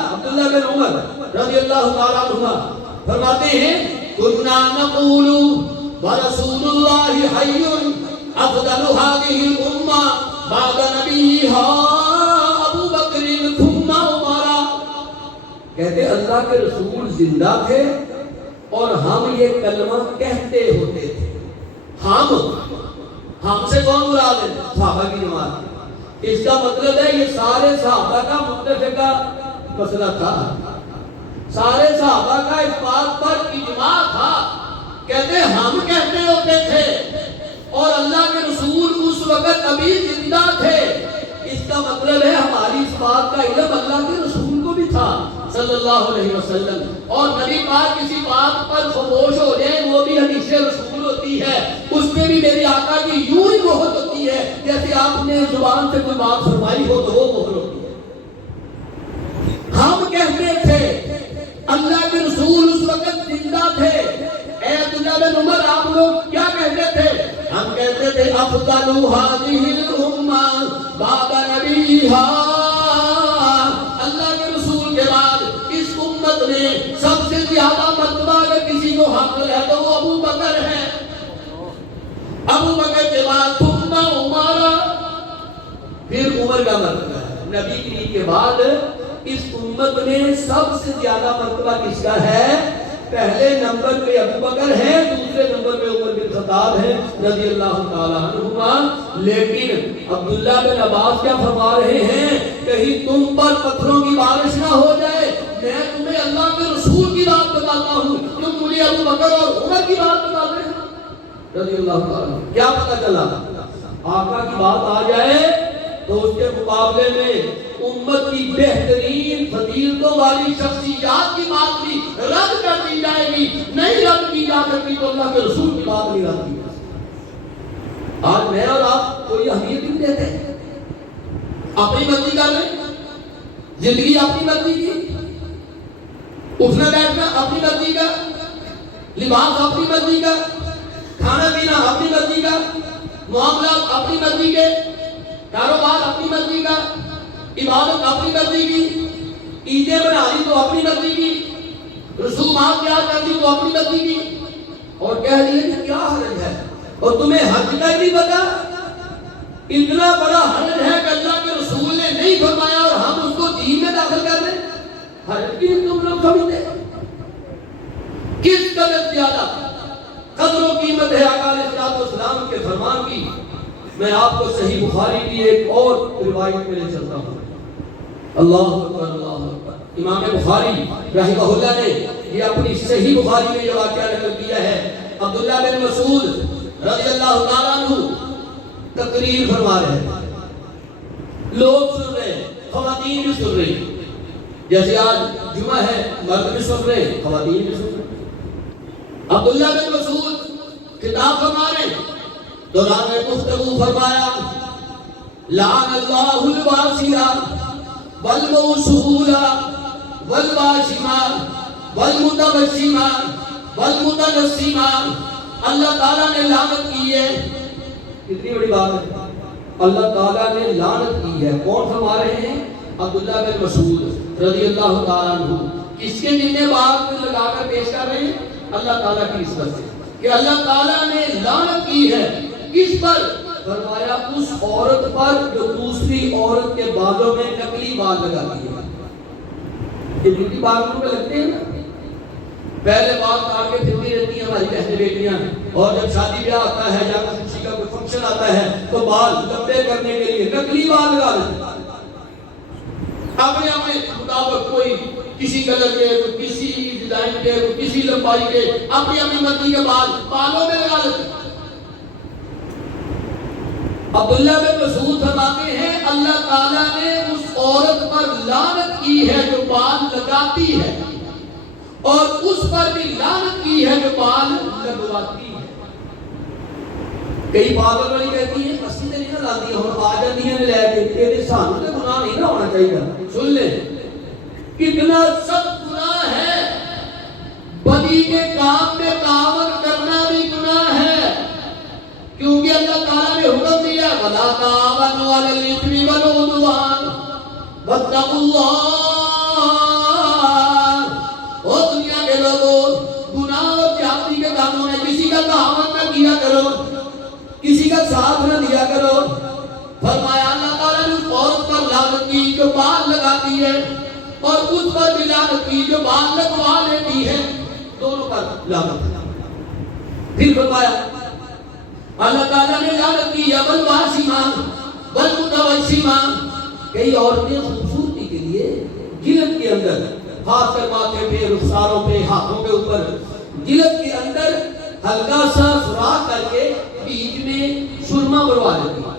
بن عمر رضی اللہ تعالیٰ عنہ فرماتے ہیں كنا نقول ورسول الله حي افضل هذه الامه بعد نبيها ابو بکر ثم عمر. کہتے اللہ کے رسول زندہ تھے اور ہم یہ کلمہ کہتے ہوتے تھے. ہم سے کون مراد ہے؟ صحابہ کی جماعت. اس کا مطلب ہے یہ سارے صحابہ کا متفقہ مسئلہ تھا. سارے صحابہ کا اس بات پر اجماع تھا. کہتے ہم کہتے ہوتے تھے اور اللہ کے رسول اس وقت ابھی زندہ تھے. اس کا مطلب ہے ہماری اس بات کا علم اللہ کے رسول کو بھی تھا صلی اللہ علیہ وسلم. اور نبی پاک کسی بات پر خاموش ہو جائیں وہ بھی حدیث رسول ہوتی ہے. اس میں بھی میرے آقا کی یوں ہی مہر ہوتی ہے جیسے آپ نے زبان سے کوئی بات فرمائی ہو تو وہ مہر ہوتی ہے. ہم کہتے تھے اللہ کے رسول اس وقت زندہ تھے. اے عبداللہ بن عمر آپ لوگ کیا کہتے تھے؟ ہم کہتے تھے افضل هذه الامه بعد نبیها. اللہ کے رسول کے بعد اس امت میں سب سے زیادہ مرتبہ اگر کسی کو حاصل ہے تو وہ ابو بکر ہے. ابو بکر کے بعد ثم عمر. پھر عمر کا مرتبہ ہے. نبی کریم کے بعد اس امت میں سب سے زیادہ مرتبہ کس کا ہے؟ پہلے نمبر پہ ابو بکر ہے, دوسرے نمبر پہ عمر بن خطاب ہے رضی اللہ تعالیٰ عنہما. لیکن عبداللہ بن عباس کیا فرما رہے ہیں؟ کہیں تم پر پتھروں کی بارش نہ ہو جائے. میں تمہیں اللہ کے رسول کی بات بتاتا ہوں, تم مجھے ابو بکر اور عمر کی بات بتاتے ہیں رضی اللہ تعالیٰ. کیا پتہ چلا؟ آقا کی بات آ جائے تو اس کے مقابلے میں امت کی بہترین فضیلتوں والی شخصیات کی بات بھی رد کر دی جائے گی. نہیں رد کی جا سکتی تو اللہ کے رسول کی بات نہیں رد کی جا سکتی. آج میں اور آپ کوئی اہمیت نہیں دیتے. اپنی مرضی کر رہے, زندگی اپنی مرضی کی, اٹھنا بیٹھنا اپنی مرضی کا, لباس اپنی مرضی کا, کھانا پینا اپنی مرضی کا, معاملات اپنی مرضی کے, کاروبار اپنی مرضی کا, عبادت اپنی مرضی کی, عیدیں بنا لی تو اپنی مرضی کی, رسومات تیار کر دی تو اپنی مرضی کی, اور کہہ دیے کہ کیا حرج ہے. اور تمہیں حج کا بھی پتا اتنا بڑا حرج ہے کہ اللہ کے رسول نے نہیں فرمایا اور ہم اس کو دین میں داخل کر دیں. حرج کی تم لوگ سمجھتے کس قدر زیادہ قدر و قیمت ہے آقا علیہ السلام کے فرمان کی. میں آپ کو صحیح بخاری کی ایک اور روایت میں لے چلتا ہوں. اللہ اکبر اللہ اکبر. امام بخاری رحمہ اللہ نے یہ اپنی صحیح بخاری میں یہ واقعہ نقل کیا ہے. عبداللہ بن مسعود رضی اللہ تعالیٰ عنہ تقریر فرما رہے ہیں. لوگ سن رہے ہیں, خواتین بھی سن رہی ہیں. جیسے آج جمعہ ہے, مرد بھی سن رہے ہیں, خواتین بھی سن رہے ہیں. عبداللہ بن مسعود خطاب فرما رہے ہیں. دوران گفتگو فرمایا لعن اللہ الواسلہ والموصولہ والواشمہ والمتبسمہ والمتنسمہ. اللہ تعالیٰ نے لعنت کی ہے. کتنی بڑی بات ہے, اللہ تعالیٰ نے لعنت کی ہے. کون فرما رہے ہیں؟ عبداللہ بن مسعود رضی اللہ تعالیٰ عنہ. کس کے ذمہ بات لگا کر پیش کر رہے ہیں؟ اللہ تعالیٰ کی نسبت سے کہ اللہ تعالیٰ نے لعنت کی ہے. کس پر؟ فرمایا اس عورت پر جو دوسری عورت کے بالوں میں نقلی بال لگاتی ہے. یہ نقلی بال کو لگتے ہیں نا, پہلے بال کاٹ کے پھرتی رہتی ہیں ہماری بہنیں بیٹیاں, اور جب شادی بیاہ آتا ہے یا خوشی کا کوئی فنکشن آتا ہے تو بال لمبے کرنے کے لیے نقلی بال لگا دیتے ہیں. اپنے اپنے مطابق, کوئی کسی کلر کے, کوئی کسی ڈیزائن کے, کوئی کسی لمبائی کے, اپنی اپنی مرضی کے بالوں میں لگا دیتے ہیں. عبداللہ بن مسعود فرماتے ہیں اللہ تعالیٰ نے اس عورت پر لعنت کی ہے جو بال لگاتی ہے, اور اس پر بھی لعنت کی ہے جو بال لگواتی ہے. کئی پاگل والی کہتی ہیں مسجد نہیں نہ لاتی ہوں, آ جاتی ہیں لے کے, تیرے سامنے تو گناہ نہیں نہ ہونا چاہیے. سن لیں کتنا سخت گناہ ہے کے کام میں تعاون کرنا بھی گناہ ہے، کیونکہ اللہ تعالیٰ نے حکم دیا وَلَا تَعَاوَنُوا عَلَى الْإِثْمِ وَالْعُدْوَانِ وَاتَّقُوا اللَّهَ۔ او دنیا کے لوگوں، گناہ اور زیادتی کے کاموں میں کسی کا تعاون نہ کیا کرو، کسی کا ساتھ نہ دیا کرو۔ فرمایا اللہ تعالیٰ نے اس عورت پر لعنت کی جو بال لگاتی ہے، اور اس پر بھی لعنت کی جو بال لگوا لیتی ہے، دونوں پر لعنت ہے۔ پھر فرمایا اللہ تعالیٰ نے لعنت کی والواشمہ والمتوشمہ، کئی عورتیں خوبصورتی کے لیے جلد کے اندر، خاص کر ماتھے پہ، رخساروں پہ، ہاتھوں کے اوپر جلد کے اندر ہلکا سا سوراخ کر کے بیچ میں سرما بڑھوا لیتی ہیں۔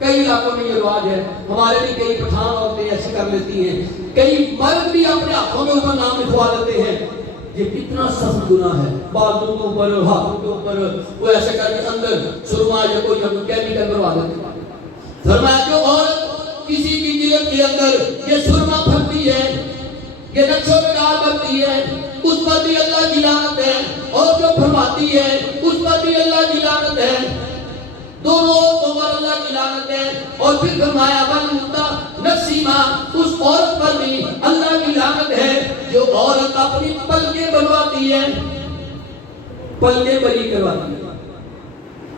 کئی علاقوں میں یہ رواج ہے، ہمارے بھی کئی پٹھان عورتیں ایسی کر لیتی ہیں، کئی مرد بھی اپنے ہاتھوں کے اوپر نام لکھوا لیتے ہیں۔ یہ کتنا سخت گناہ ہے، بازوں کے اوپر، ہاتھوں کے اوپر وہ ایسے کر کے اندر سرما یا کوئی کیمیکل بڑھوا دیتے ہیں۔ فرمایا جو عورت کسی کی جلد کے اندر یہ سرما پھرتی ہے، یہ نقش و نگار کرتی ہے، اس پر بھی اللہ کی لعنت ہے، اور جو پھرماتی ہے اس پر بھی اللہ کی لعنت ہے، دونوں پر اللہ کی لعنت ہے۔ اور پھر فرمایا والمتنسمہ، اس عورت پر بھی اللہ کی لعنت ہے جو عورت اپنی پلکیں بنواتی ہے، پلکیں بری کرواتی ہے،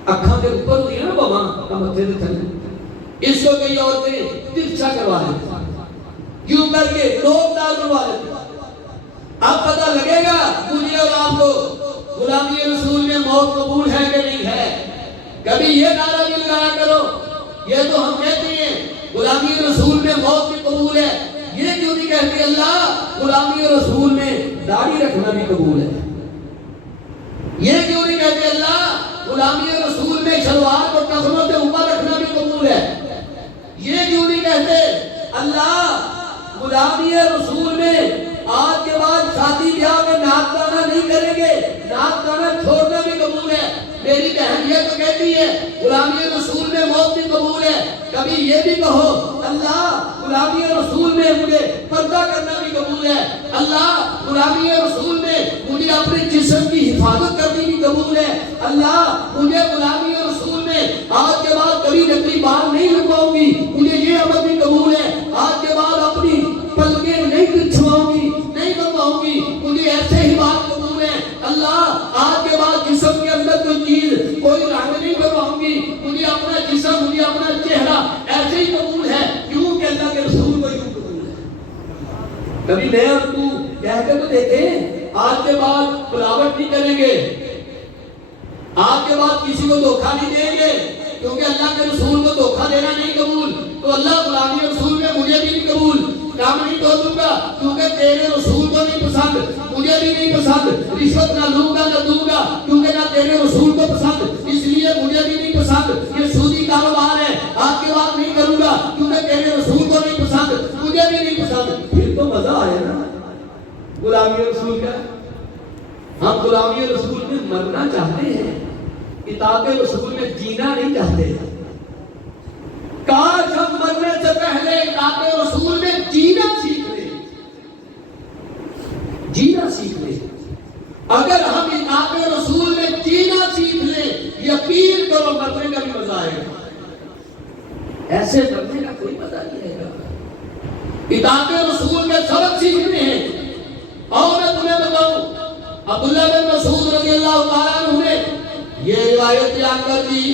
اکھاں کے اوپر ہوتی ہے نا بابا متھے دے تھلے، اس کو کئی عورتیں ترچھا کروا لیتی ہیں، کیوں کر کے لوگ دار بنوا لیتے ہیں۔ اب پتہ لگے گا مجھے اور آپ کو غلامی رسول میں موت قبول ہے کہ نہیں ہے۔ کبھی یہ نعرہ بھی لگایا کرو، یہ تو ہم کہتے ہیں غلامی رسول میں موت بھی قبول ہے، یہ کیوں نہیں کہتے اللہ غلامی رسول میں داڑھی رکھنا بھی قبول ہے؟ یہ کیوں نہیں کہتے اللہ غلامی رسول میں شلوار کو ٹخنوں سے اوپر رکھنا بھی قبول ہے؟ یہ کیوں نہیں کہتے اللہ غلامی رسول میں آج کے بعد شادی بیاہ میں ناک گانا نہیں کریں گے، ناک گانا چھوڑنا بھی قبول ہے؟ میری بہن یہ تو کہتی ہے غلامی رسول میں موت بھی قبول ہے، کبھی یہ بھی کہو اللہ غلامی رسول میں مجھے پردہ کرنا بھی قبول ہے، اللہ غلامی رسول میں مجھے اپنے جسم کی حفاظت کرنی بھی قبول ہے، اللہ مجھے غلامی رسول میں آج کے بعد کبھی نقلی بال نہیں لگواؤں گی، مجھے یہ عمل بھی قبول ہے، آج کے بعد اپنی پلکیں نہیں بچھواؤں گی، نہیں بنواؤں گی، مجھے ایسے ہی بات قبول ہے، اللہ آج کے بعد جسم کے اندر کوئی چیز کوئی رنگ نہیں کرواؤں گی، مجھے اپنا جسم مجھے اپنا چہرہ ایسے ہی قبول ہے، کیوں کہ اللہ کے رسول کو یوں قبول ہے۔ کبھی میں اور تو کہہ کے تو دیکھیں آج کے بعد بلاوٹ نہیں کریں گے، آج کے بعد کسی کو دھوکہ نہیں دیں گے، کیونکہ اللہ کے رسول کو دھوکہ دینا نہیں قبول، تو اللہ غلامی رسول میں مجھے بھی نہیں قبول، کام نہیں تو دوں گا کیونکہ تیرے رسول کو نہیں پسند، مجھے بھی نہیں پسند، رشوت نہ لوں گا نہ دوں گا کیونکہ نہ تیرے رسول کو پسند، اس لیے مجھے بھی نہیں پسند، یہ سودی کاروبار ہے آج کے بعد نہیں کروں گا کیونکہ تیرے رسول کو نہیں پسند، مجھے بھی نہیں پسند۔ پھر تو مزہ آئے نا غلامی رسول کا۔ ہم غلامی رسول میں مرنا چاہتے ہیں، اطاعت رسول میں جینا نہیں چاہتے۔ کاش ہم مرنے سے پہلے اطاعت رسول میں جینا سیکھ لیں، جینا سیکھ لیں۔ اگر ہم اطاعت رسول میں جینا سیکھ لیں، یقین کرو مرنے کا بھی مزہ آئے گا، ایسے مرنے کا کوئی مزہ نہیں آئے گا۔ اطاعت رسول میں سبق سیکھنے ہیں، اور میں تمہیں بتاؤں عبداللہ بن مسعود رضی اللہ تعالیٰ عنہ نے یہ روایت بیان کر دی۔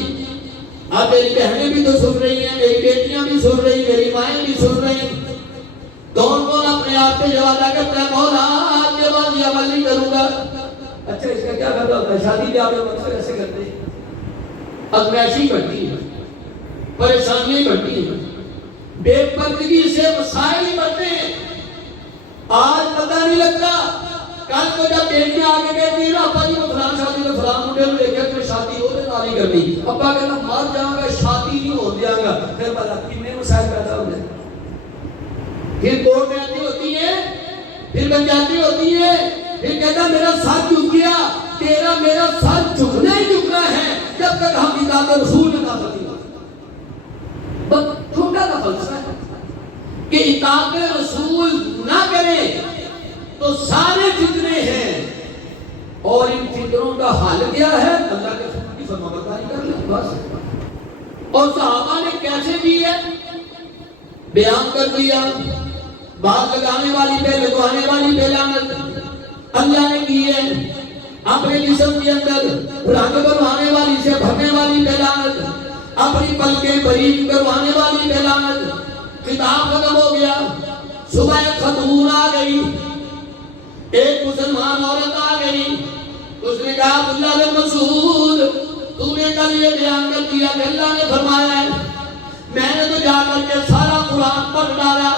اب میری بہنیں بھی تو سن رہی ہیں، میری بیٹیاں بھی سن رہی، میری مائیں بھی سن رہی، کون کون اپنے آپ پہ وعدہ کرتا ہے مولا آج کے بعد یہ عمل نہیں کروں گا؟ اچھا اس کا کیا فائدہ ہوتا ہے؟ شادی بیاہ میں مقصد ایسے کرتے ہیں، ازمائشی بڑھتی ہے، پریشانیاں بڑھتی ہیں، بے پردگی سے مسائل ہی بڑھتے ہیں۔ آج پتہ نہیں لگتا، کل کو جب بیٹیاں آگے کہتی ہیں نا ابا جی کو فلان شادی میں فلان مڈے میں دیکھا کہ شادی ہو دے نہیں کرنی، ابا کہتا مار جاؤں گا شادی نہیں ہو دیا گا، پھر پتا کتنے مسائل پیدا ہو جائے، پھر کورٹ میں آتی ہوتی ہے، پھر بن جاتی ہوتی ہے، پھر کہتا میرا سر جھک گیا، تیرا میرا سر جھکنا ہی جھکنا ہے جب تک ہم اطاعت رسول میں نہ کریں۔ بس چھوٹا سا فلسفہ ہے کہ اطاعت رسول نہ کریں تو سارے فتنے ہیں، حل کیا ہے؟ اللہ کے رسول کی فرمانبرداری کر لیں بس. اور صحابہ نے کیسے کی ہے بیان کر دیا. بات لگانے والی پہ لگوانے والی پہ لعنت اللہ نے کی ہے. اپنے جسم کے اندر رنگ بنوانے والی سے بھرنے والی پہ لعنت, اپنی پلکیں بریک کروانے والی پہ لعنت. خطاب ختم ہو گیا. صبح خاتون آ گئی, ایک مسلمان عورت آ گئی. اس نے کہا عبداللہ بن مسعود تو نے کل یہ بیان کر دیا کہ اللہ نے فرمایا ہے, میں نے تو جا کر کے سارا قرآن پڑھ ڈالا.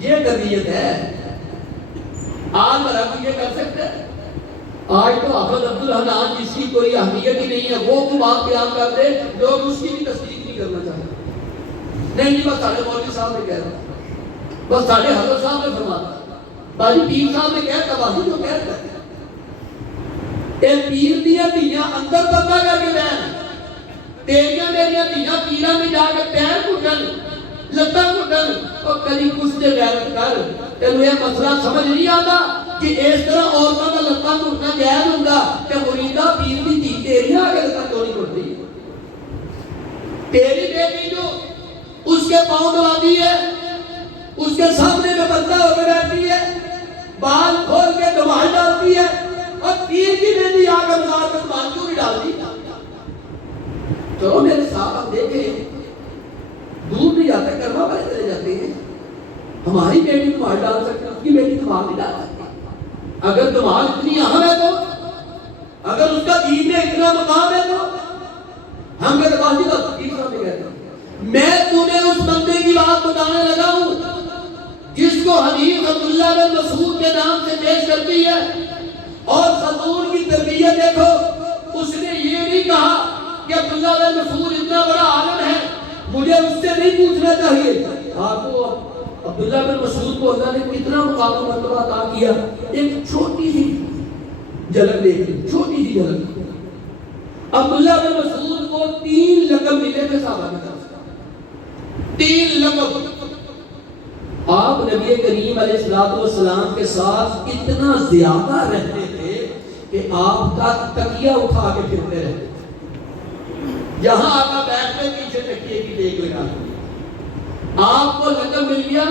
یہ طبیعت ہے. آج بھلا کوئی یہ کر سکتا ہے؟ آج تو حافظ عبدالحنان جس کی کوئی اہمیت ہی نہیں ہے وہ کو بات بیان کر دے, لوگ اس کی بھی تصدیق نہیں کرنا چاہتے. نہیں بس سارے مولوی صاحب نے کہہ رہا, بس سارے حضرت صاحب نے فرماتا, باجی پیر صاحب نے کہتا, باجی جو کہتا ہے اے پیر دیا دیا اندر پتہ کر کے بہن, تیریاں میریاں دیا پیرا میں جا کے پیر کٹن لتاں کٹن اور کبھی کچھ دے غیرت کر. تینوں یہ مسئلہ سمجھ نہیں آتا کہ اس طرح عورتوں کا لتاں کٹنا جائز ہوگا کہ مریدہ پیر دی تھی تیریاں آگے لتاں کیوں نہیں کٹتی؟ تیری بیٹی جو اس کے پاؤں دباتی ہے, اس کے سامنے میں بندہ ہو کے بیٹھتی ہے, بال کھول کے دماغ ڈالتی ہے, اور پیر کی بیٹی آ کے مزار میں دماغ کیوں نہیں ڈالتی؟ چلو میرے ساتھ آپ دیکھیں, دور نہیں جاتے, کرما والے چلے جاتے ہیں. ہماری بیٹی دماغ ڈال سکتے, اس کی بیٹی دماغ نہیں ڈال سکتی. اگر دماغ اتنی اہم ہے تو, اگر اس کا دین میں اتنا مقام ہے تو ہم کہتے باجی کا تقیر صاحب نے کہتے ہیں میں تمہیں اس بندے کی بات بتانے لگا ہوں جس کو حدیث عبداللہ بن مسعود کے نام سے پیش کرتی ہے. اور خاتون کی تربیت دیکھو, اس نے یہ نہیں کہا کہ عبداللہ بن مسعود اتنا بڑا عالم ہے مجھے اس سے نہیں پوچھنا چاہیے. آپ کو عبداللہ بن مسعود کو اللہ نے کتنا مقام و مرتبہ عطا کیا. ایک چھوٹی سی جھلک دیکھ لیں, چھوٹی سی جھلک. عبداللہ بن مسعود کو 3 لقب ملے تھے صحابہ کے ساتھ, 3 لقب. آپ نبی کریم علیہ السلام کے ساتھ اتنا زیادہ رہتے تھے کہ آپ کا تکیہ اٹھا کے پھرتے رہتے. جہاں آقا بیٹھتے پیچھے تکیے کی دیکھ لگا. آپ کو لقب مل گیا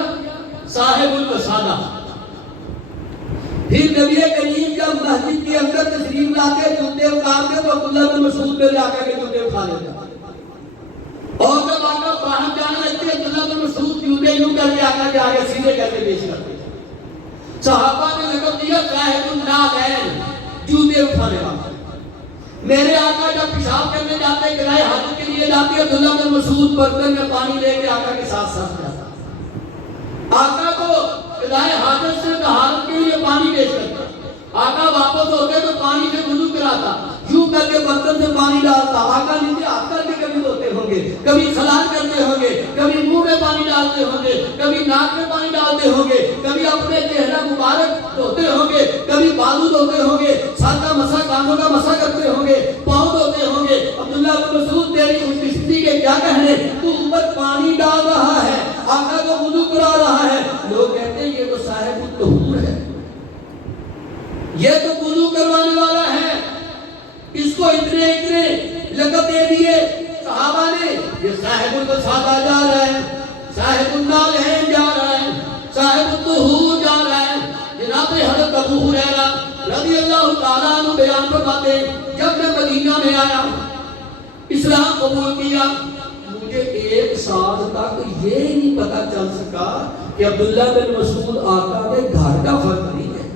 صاحب الوسادہ. پھر نبی کریم جب مسجد کے اندر تشریف لاتے جوتے اتار کے تو عبداللہ بن مسعود پہ جا کے جوتے اٹھا لیتے. اور جب آقا باہر جانے لگتے عبداللہ بن مسعود جوتے یوں کر کے آقا کے آگے سیدھے کر کے پیش کرتے. صحابہ نے لقب دیا صاحب النعلین, جوتے اٹھانے والا. میرے آقا جب پیشاب کرنے جاتے قضائے حاجت کے لیے جاتے عبداللہ بن مسعود برتن میں پانی لے کے آقا کے ساتھ ساتھ جاتا. آقا کو قضائے حاجت سے طہارت کے لیے پانی پیش کرتا. آقا واپس ہوتے تو پانی سے وضو کراتا, یوں کر کے برتن سے پانی ڈالتا. آقا نیچے ہاتھ کر کے کبھی دھوتے ہوں گے, کبھی خلال کرتے ہوں گے, کبھی منہ میں پانی ڈالتے ہوں گے, کبھی ناک میں پانی ڈالتے ہوں گے, کبھی اپنے چہرہ مبارک دھوتے ہوں گے, کبھی بازو دھوتے ہوں گے, سر کا مسح کانوں کا مسح کرتے ہوں گے, پاؤں دھوتے ہوں گے. عبداللہ بن مسعود تیری خوش قسمتی کے کیا کہنے, تو اوپر پانی ڈال رہا ہے, آقا کو وضو کرا رہا ہے. لوگ کہتے ہیں یہ تو صاحب الطہور ہے, یہ تو وضو کروانے والا ہے, اس کو اتنے اتنے لقب دے دیے صحابہ نے. یہ صاحب الوسادہ جا رہا ہے, صاحب النعلین جا رہا ہے, صاحب الطہور جا رہا ہے. جناب حضرت ابو ہریرہ رضی اللہ تعالیٰ عنہ بیان فرماتے جب میں مدینہ میں آیا اسلام قبول کیا, مجھے 1 سال تک یہ نہیں پتا چل سکا کہ عبداللہ بن مسعود آقا کے گھر کا فرد نہیں ہے.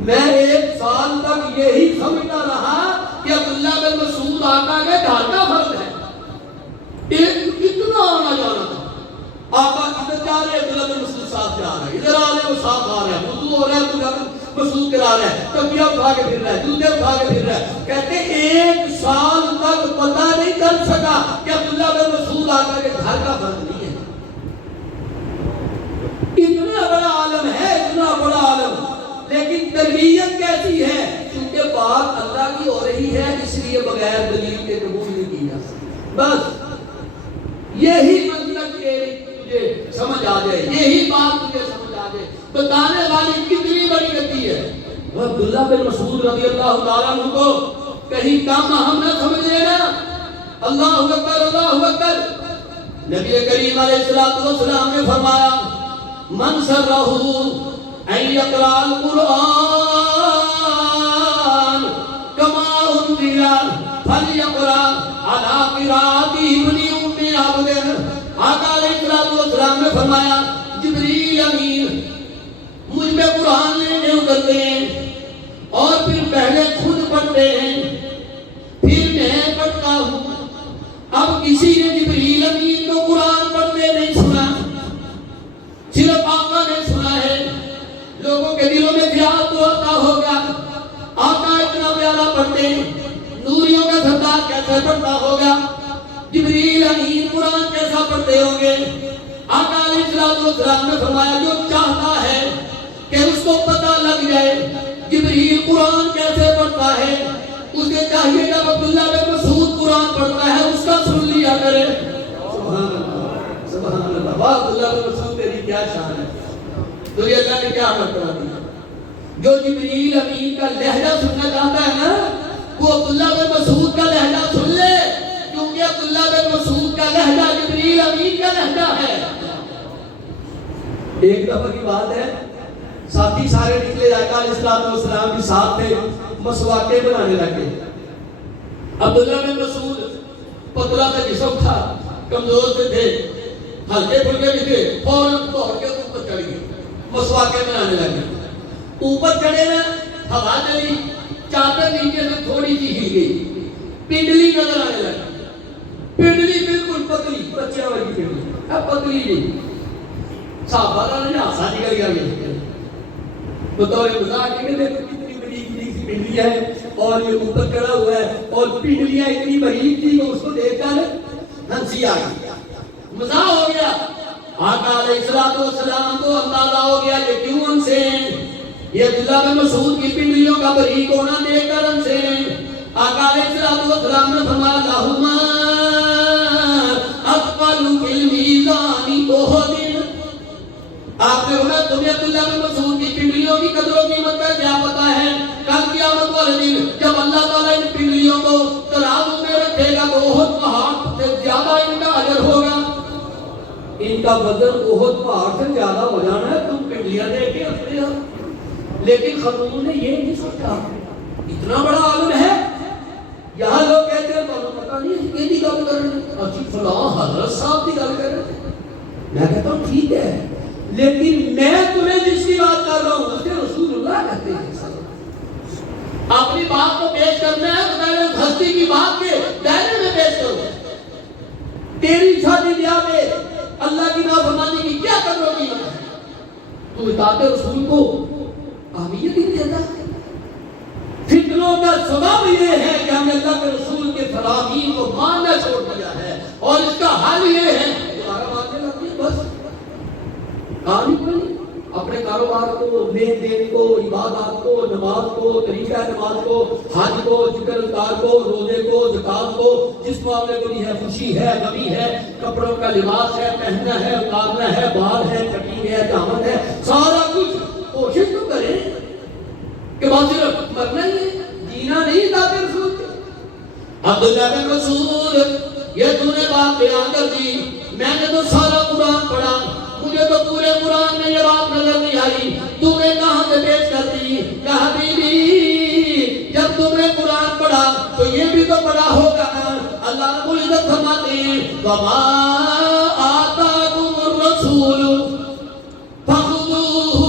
میں 1 سال تک یہی سمجھتا رہا کہ عبداللہ بن مسعود آقا کے گھر کا فرد ہے. اتنا آنا جانا تھا. آقا ادھر جا رہے عبداللہ بن مسعود ساتھ جا رہا ہے, ادھر آ رہے وہ ساتھ آ رہا ہے, وضو ہو رہا ہے عبداللہ بن مسعود کرا رہا ہے, تکیہ اٹھا کے پھر رہا ہے, جوتے اٹھا کے پھر رہا ہے. کہتے 1 سال تک پتہ نہیں چل سکا کہ عبداللہ بن مسعود آقا کے گھر کا فرد نہیں ہے. اتنا بڑا عالم ہے, اتنا بڑا عالم, لیکن تربیت کیسی ہے؟ کیونکہ بات اللہ کی ہو رہی ہے, اس لیے بغیر دلیل کے قبول نہیں کی جا سکتی. بس یہی مطلب تجھے سمجھ آ جائے, یہی بات تجھے سمجھ آ جائے. بتانے والی کتنی بڑی غلطی ہے. عبداللہ بن مسعود رضی اللہ تعالیٰ عنہ کو کہیں کام ہم نہ سمجھ لینا. اللہ اکبر اللہ اکبر. نبی کریم علیہ الصلوۃ والسلام نے فرمایا من سرہ ان یقرأ القرآن کما انزل فلیقرأ علی قراءۃ ابن ام عبد. آقا علیہ الصلوۃ والسلام نے فرمایا جبریل امین مجھ پہ قرآن لینے اترتے ہیں اور پھر پہلے خود پڑھتے ہیں پھر میں پڑھتا ہوں. اب کسی نے جبریل امین کو قرآن پڑھتے نہیں سنا, صرف آقا نے سنا ہے. لوگوں کے دلوں میں خیال تو آتا ہوگا آقا اتنا پیارا پڑھتے نوریوں کا سردار کیسے پڑھتا ہوگا, جبریل امین قرآن کیسا پڑھتے ہوں گے. آقا علیہ الصلوۃ والسلام نے فرمایا جو چاہتا ہے کہ اس کو پتہ لگ جائے جبریل قرآن کیسے پڑھتا ہے اس کے چاہیے جب عبداللہ بن مسعود قرآن پڑھتا ہے اس کا سن لیا کرے. سبحان اللہ سبحان اللہ. واہ عبداللہ بن مسعود تیری کیا شان ہے. تو یہ اللہ نے کیا عمل کرا دیا. جو جبریل امین کا لہجہ سننا چاہتا ہے نا وہ عبداللہ بن مسعود کا لہجہ سن لے, کیونکہ عبداللہ بن مسعود کا لہجہ جبریل امین کا لہجہ ہے. ایک دفعہ کی بات ہے ساتھی سارے نکلے آقا علیہ السلام کے ساتھ تھے, مسواکیں بنانے لگے. عبداللہ بن مسعود پتلا کا جسم تھا, کمزور سے تھے, ہلکے پھلکے بھی تھے, فوراً دوڑ کے اوپر چڑھ گئے, مسواکیں بنانے لگے. اوپر چڑھے نا ہوا چلی, چادر نیچے سے تھوڑی سی ہل گئی, پنڈلی نظر آنے لگی. پنڈلی بالکل پتلی, بچے والی پنڈلی, اب پتلی نہیں. صحابہ نے ہنسا نکل گیا بطور مزاق کہ دیکھو کتنی بریک سی پنڈلی ہے اور یہ اوپر چڑھا ہوا ہے, اور پنڈلیاں اتنی بریک تھی کہ اس کو دیکھ کر ہنسی آ گئی, مزاح ہو گیا. آقا علیہ الصلوۃ والسلام کو اندازہ ہو گیا یہ کیوں ہنسے ہیں, یہ عبداللہ بن مسعود کی پنڈلیوں کا بریک ہونا دیکھ کر ہنسے ہیں. آقا علیہ الصلوۃ والسلام نے فرمایا لہما اثقل فی المیزان احد. آپ نے بولا تمہیں عبداللہ بن مسعود کی پنڈلیوں کی قدر و قیمت کا کیا پتا ہے. کل قیامت والے دن جب اللہ تعالیٰ ان پنڈلیوں کو ترازو میں رکھے گا تو احد پہاڑ سے زیادہ ان کا اجر ہوگا. ان کا وزن احد پہاڑ سے زیادہ ہو جانا ہے, تم پنڈلیاں دیکھ کے ہنستے ہو. لیکن خاتون نے یہ نہیں سوچا اتنا بڑا عالم ہے. یہاں لوگ کہتے ہیں تو پتہ نہیں کہ کی گل کر رہے ہیں, اچھی فلاں حضرت صاحب کی گل کر رہے ہیں. میں کہتا ہوں ٹھیک ہے, لیکن میں تمہیں جس کی بات کر رہا ہوں اسے رسول اللہ کہتے ہیں. اپنی بات کو پیش کرنا ہے تو پہلے ہستی کی بات کے دائرے میں پیش کرو. تیری شادی بیاہ میں اللہ کی نافرمانی کی کیا قدر و قیمت ہے, تو اطاعت رسول کو اہمیت ہی نہیں دیتا. فتنوں کا سبب یہ ہے کہ ہم نے اللہ کے رسول کے فرامین کو ماننا چھوڑ دیا ہے, اور اس کا حل یہ ہے دوبارہ ماننے لگتے ہیں. بس اپنے کاروبار کو, لین دین کو, عبادات کو, نماز کو, طریقہ نماز کو, حج کو, ذکر اذکار کو, روزے کو, زکات کو, جس معاملے کو بھی ہے, خوشی ہے, غمی ہے, کپڑوں کا لباس ہے, پہننا ہے, اتارنا ہے, بال ہے, کٹنگ ہے, دامن ہے, سارا کچھ کوشش تو کریں کہ بات صرف مرنا ہی ہے, جینا نہیں ذات رسول. عبداللہ بن مسعود یہ تو نے بات بیان کر دی, میں نے تو سارا قرآن پڑھا, مجھے تو پورے قرآن میں یہ بات نظر نہیں آئی, تو نے کہاں سے پیش کر دی. کہا بی بی جب تم نے قرآن پڑھا تو یہ بھی تو پڑھا ہوگا نا. اللہ رب العزت فرماتے ہیں وما آتاکم الرسول فخذوہ,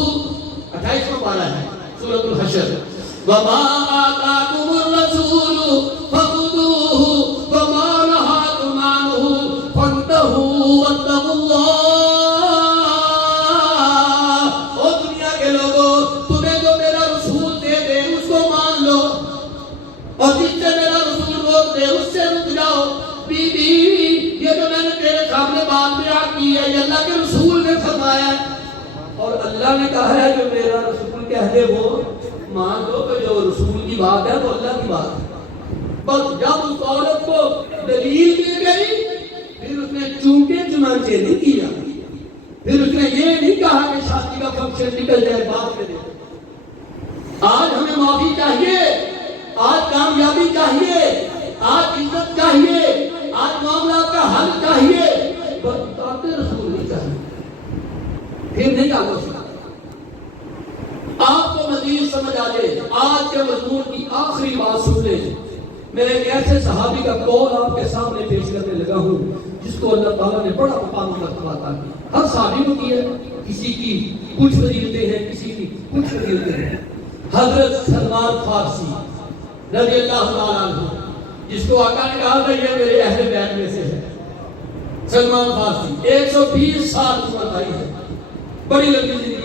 28واں پارہ ہے سورۃ الحشر. وما آتاکم الرسول فخذوہ وما نہاکم عنہ فانتہوا واتقوا اللہ. اور جس سے میرا رسول روک دے اس سے رک جاؤ. بی بی یہ جو میں نے تیرے سامنے بات بیان کی ہے یہ اللہ کے رسول نے فرمایا ہے, اور اللہ نے کہا ہے جو میرا رسول کہہ دے وہ مان لو, کہ جو رسول کی بات ہے وہ اللہ کی بات ہے. بس جب اس عورت کو دلیل مل گئی پھر اس نے چونکہ چنانچہ نہیں کیا, پھر اس نے یہ نہیں کہا کہ شادی کا فنکشن نکل جائے بات میں. آج ہمیں معافی چاہیے، آج کامیابی چاہیے، آج عزت چاہیے، آج معاملات کا حل چاہیے، بات رسول نہیں چاہیے، پھر نہیں آگے ہو سکتا۔ آپ کو مزید سمجھ آ جائے آج کے مضمون کی آخری بات سن لیں۔ میں ایک ایسے صحابی کا قول آپ کے سامنے پیش کرنے لگا ہوں جس کو اللہ تعالیٰ نے بڑا مقام مرتبہ عطا کیا۔ ہر صحابی کو کی ہے، کسی کی کچھ فضیلتیں ہیں، کسی کی کچھ فضیلتیں ہیں۔ حضرت سلمان فارسی رضی اللہ تعالیٰ عنہ، جس کو آقا نے کہا تھا یہ میرے اہل بیت میں سے ہے، سلمان فارسی 120 سال عمر بھائی ہے، بڑی لمبی زندگی۔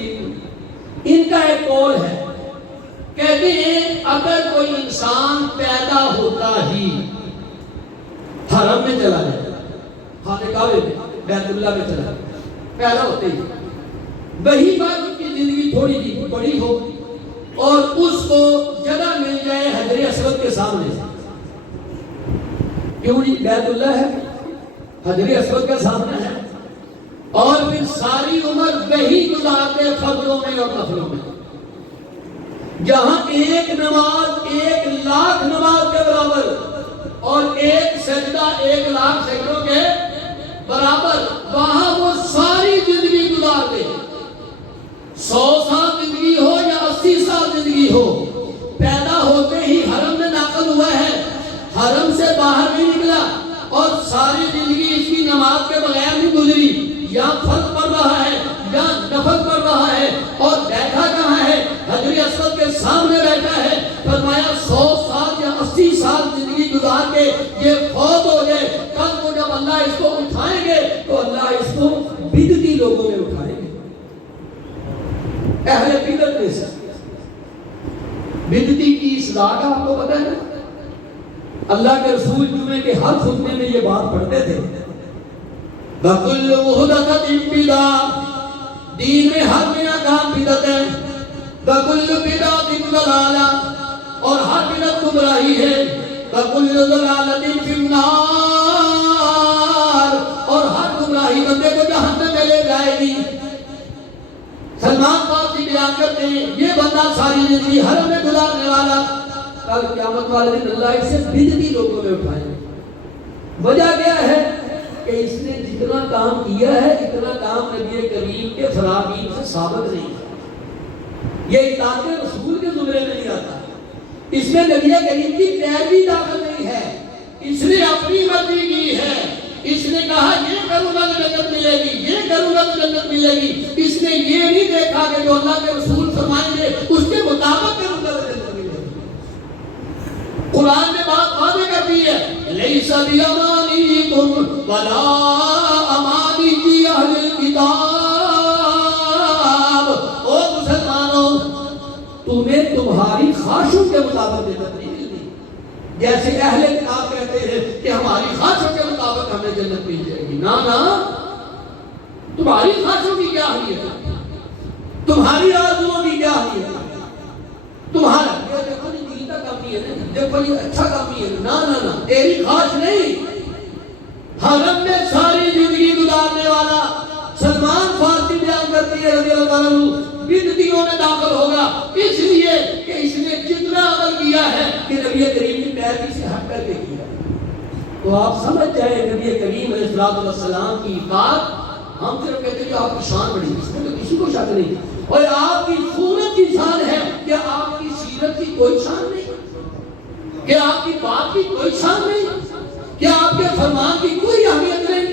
ان کا ایک قول ہے، کہتے ہیں اگر کوئی انسان پیدا ہوتا ہی حرم میں چلا جائے، خانہ کعبہ میں، بیت اللہ میں چلا جائے، پیدا ہوتے ہی وہی بات اس کی زندگی تھوڑی سی بڑی ہو اور اس کو جگہ مل جائے حجر اسود کے سامنے، کیوں نہیں، بیت اللہ ہے، حجر اسود کے سامنے ہے، اور پھر ساری عمر وہی گزارتے فرضوں میں اور نفلوں میں، جہاں ایک نماز 1,00,000 نماز کے برابر اور ایک سجدہ 1,00,000 سجدوں کے برابر، وہاں وہ ساری زندگی گزارتے، 100 سال زندگی ہو یا 80 سال زندگی ہو، پیدا ہوتے ہی حرم میں داخل ہوا ہے، حرم سے باہر نہیں نکلا، اور ساری زندگی اس کی نماز کے بغیر نہیں گزری، یا فرض پڑھ رہا ہے یا نفل پڑھ رہا ہے، اور بیٹھا کہاں ہے، حجر اسود کے سامنے بیٹھا ہے۔ فرمایا 100 سال یا 80 سال زندگی گزار کے یہ فوت ہو جائے، کل کو جب اللہ اس کو اٹھائیں گے تو اللہ اس کو بدعتی لوگوں میں اٹھائیں گے، اہل بدعت میں سے۔ بدعتی کی اصلاح کا آپ کو پتہ ہے نا، اللہ کے رسول جمعے کے ہر خطبے میں یہ بات پڑھتے تھے، وَكُلُّ مُحْدَثَةٍ بِدْعَةٌ، دین میں ہر نیا کام بدعت ہے، وَكُلُّ بِدْعَةٍ ضَلَالَةٌ، اور ہر بدعت گمراہی ہے، وَكُلُّ ضَلَالَةٍ فِي النَّارِ، اور ہر گمراہی بندے کو جہنم میں لے جائے گی۔ سلمان فارسی بیان کرتے ہیں یہ بندہ ساری زندگی حرم میں گزارنے والا، کل قیامت والے دن اللہ اسے بدعتی لوگوں میں اٹھائے گا۔ وجہ کیا ہے کہ اس نے جتنا کام کیا ہے اتنا کام نبی کریم کے فرامین سے ثابت نہیں ہے، یہ اطاعت رسول کے زمرے میں نہیں آتا، اس میں نبی کریم کی پیروی داخل نہیں ہے، اس نے اپنی مرضی کی ہے، اس نے کہا یہ کروں گا تو جنت ملے گی، یہ کروں گا تو جنت ملے گی، اس نے یہ نہیں دیکھا کہ جو اللہ کے رسول فرمائیں گے اس کے مطابق کروں گا تو جنت ملے گی۔ قرآن نے بات واضح کر دی ہے، لیس بیامانیکم ولا امانی اہل الکتاب، او مسلمانوں تمہیں تمہاری خواہشوں کے مطابق جنت نہیں ملتی، جیسے اہل کتاب کہتے ہیں کہ ہماری خواہشوں کے مطابق ہمیں جنت مل جائے گی، نا نا، تمہاری خواہشوں کی کیا اہمیت ہے، تمہاری آرزوؤں کی کیا اہمیت ہے، تمہارا یہ دیکھو نہیں دین کا کام نہیں ہے، دیکھو یہ اچھا کام نہیں ہے، نا نا نا، تیری خواہش نہیں، حرم میں ساری زندگی گزارنے والا سلمان فارسی بیان کرتی ہے رضی اللہ عنہ بدعتیوں میں داخل ہوگا، اس لیے کہ اس نے جتنا عمل کیا ہے کہ نبی کریم کی پیروی سے ہٹ کر کے کیا، تو آپ سمجھ جائیں نبی کریم علیہ السلام کی اطاعت، ہم صرف کہتے ہیں کہ آپ کی شان بڑی، اس میں تو کسی کو شک نہیں، اور آپ کی صورت کی شان ہے کہ آپ کی سیرت کی کوئی شان نہیں، کہ آپ کی بات کی کوئی شان نہیں، کہ آپ کے فرمان کی کوئی اہمیت نہیں۔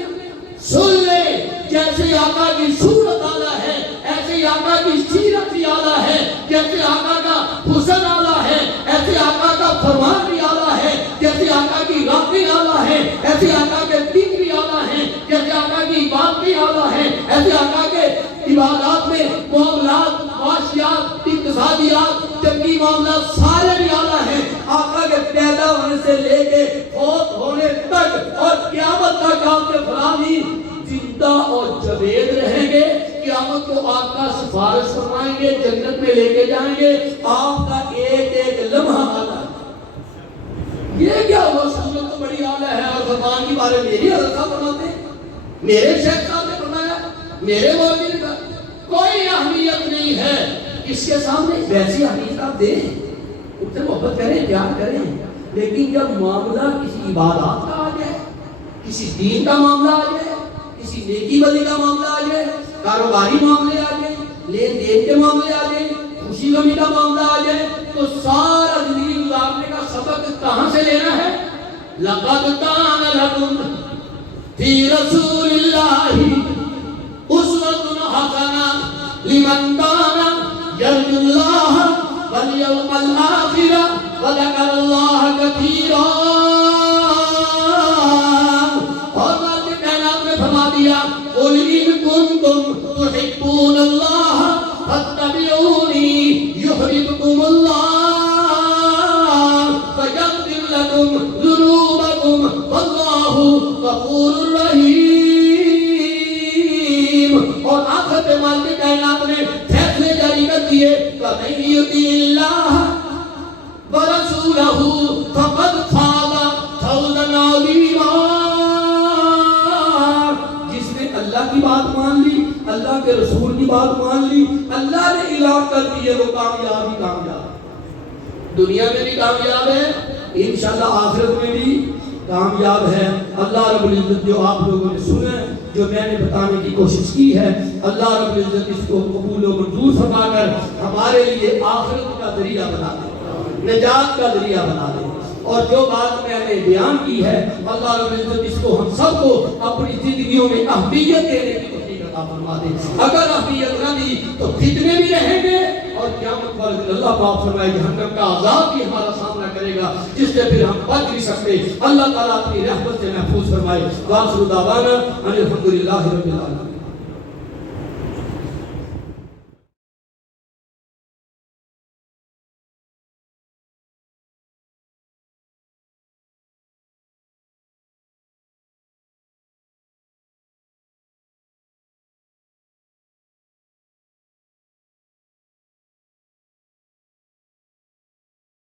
سن لے جیسے آقا کی صورت اعلیٰ ہے ایسے آقا کی سیرت بھی اعلیٰ ہے، جیسے آقا کا حسن اعلیٰ ہے ایسے آقا کا فرمان بھی اعلیٰ ہے، جیسے آقا کی راہ بھی اعلیٰ ہے ایسے آقا کے دین بھی اعلیٰ ہے، جیسے آقا کی عبادت بھی اعلیٰ ہے ایسے آقا کے عبادات میں معاملات، معاشیات، اقتصادیات، جنگی معاملات سارے بھی اعلیٰ ہیں۔ آقا کے پیدا ہونے سے لے کے فوت ہونے تک اور قیامت تک آپ کے فرامین زندہ اور جاوید رہیں گے، قیامت کو آپ کا سفارش فرمائیں گے، جنت میں لے کے جائیں گے، آپ کا ایک ایک لمحہ آتا ہے۔ یہ کیا ہوا، صورت تو بڑی اعلیٰ ہے اور فرمان کی بارے میری حضرت صاحب فرماتے ہیں، میرے شیخ صاحب نے فرمایا، میرے مولوی نے کہا، کوئی اہمیت نہیں ہے کس کے سامنے؟ ویسی حدیث آپ دیں، ان سے محبت کریں، پیار کریں، لیکن جب معاملہ کسی عبادات کا آ جائے، کسی دین کا معاملہ آ جائے، کسی نیکی بدی کا معاملہ آ جائے، کاروباری معاملے آ جائے، لین دین کے معاملے آ جائے، خوشی غمی کا معاملہ آ جائے، تو سارا زندگی گزارنے کا سبق کہاں سے لینا ہے؟ لَقَدْ كَانَ لَكُمْ فِي رَسُولِ اللَّهِ أُسْوَةٌ حَسَنَةٌ لِمَنْ كَانَ يَرْجُو اللَّهَ وَالْيَوْمَ الْآخِرَ وَذَكَرَ اللَّهَ كَثِيرًا۔ اور مالک کائنات نے فرما دیا قُلْ إِن كُنتُمْ تُحِبُّونَ اللَّهَ فَاتَّبِعُونِي يُحْبِبْكُمُ اللَّهُ وَيَغْفِرْ لَكُمْ ذُنُوبَكُمْ وَاللَّهُ غَفُورٌ رَحِيمٌ۔ اور آخر پہ مالک کائنات نے فیصلے جاری کر دیے وَمَن يُطِعِ اللَّهَ وَرَسُولَهُ فَقَدْ فَازَ فَوْزًا عَظِيمًا۔ جس نے اللہ کی بات مان لی، اللہ کے رسول کی بات مان لی، اللہ نے اعلان کر دیے، وہ کامیاب ہی کامیاب، دنیا میں بھی کامیاب ہے، انشاءاللہ آخرت میں بھی کامیاب ہے۔ اللہ رب العزت جو آپ لوگوں نے سنا ہے، جو میں نے بتانے کی کوشش کی ہے، اللہ رب العزت اس کو قبول و منظور فرما کر ہمارے لیے آخرت کا ذریعہ بنا دے، نجات کا ذریعہ بنا دے۔ اور جو بات میں نے بیان کی ہے، اللہ رب العزت اس کو ہم سب کو اپنی زندگیوں میں اہمیت دینے کی توفیق عطا فرما دے۔ اگر اہمیت نہ دی تو فتنے بھی رہیں گے، اور قیامت والے دن اللہ پاک فرمائے جہنم کا عذاب بھی ہمارا سامنا کرے گا، جس سے پھر ہم بچ نہیں سکتے۔ اللہ تعالیٰ اپنی رحمت سے محفوظ فرمائے۔ وآخر دعوانا ان الحمد للہ رب العالمین۔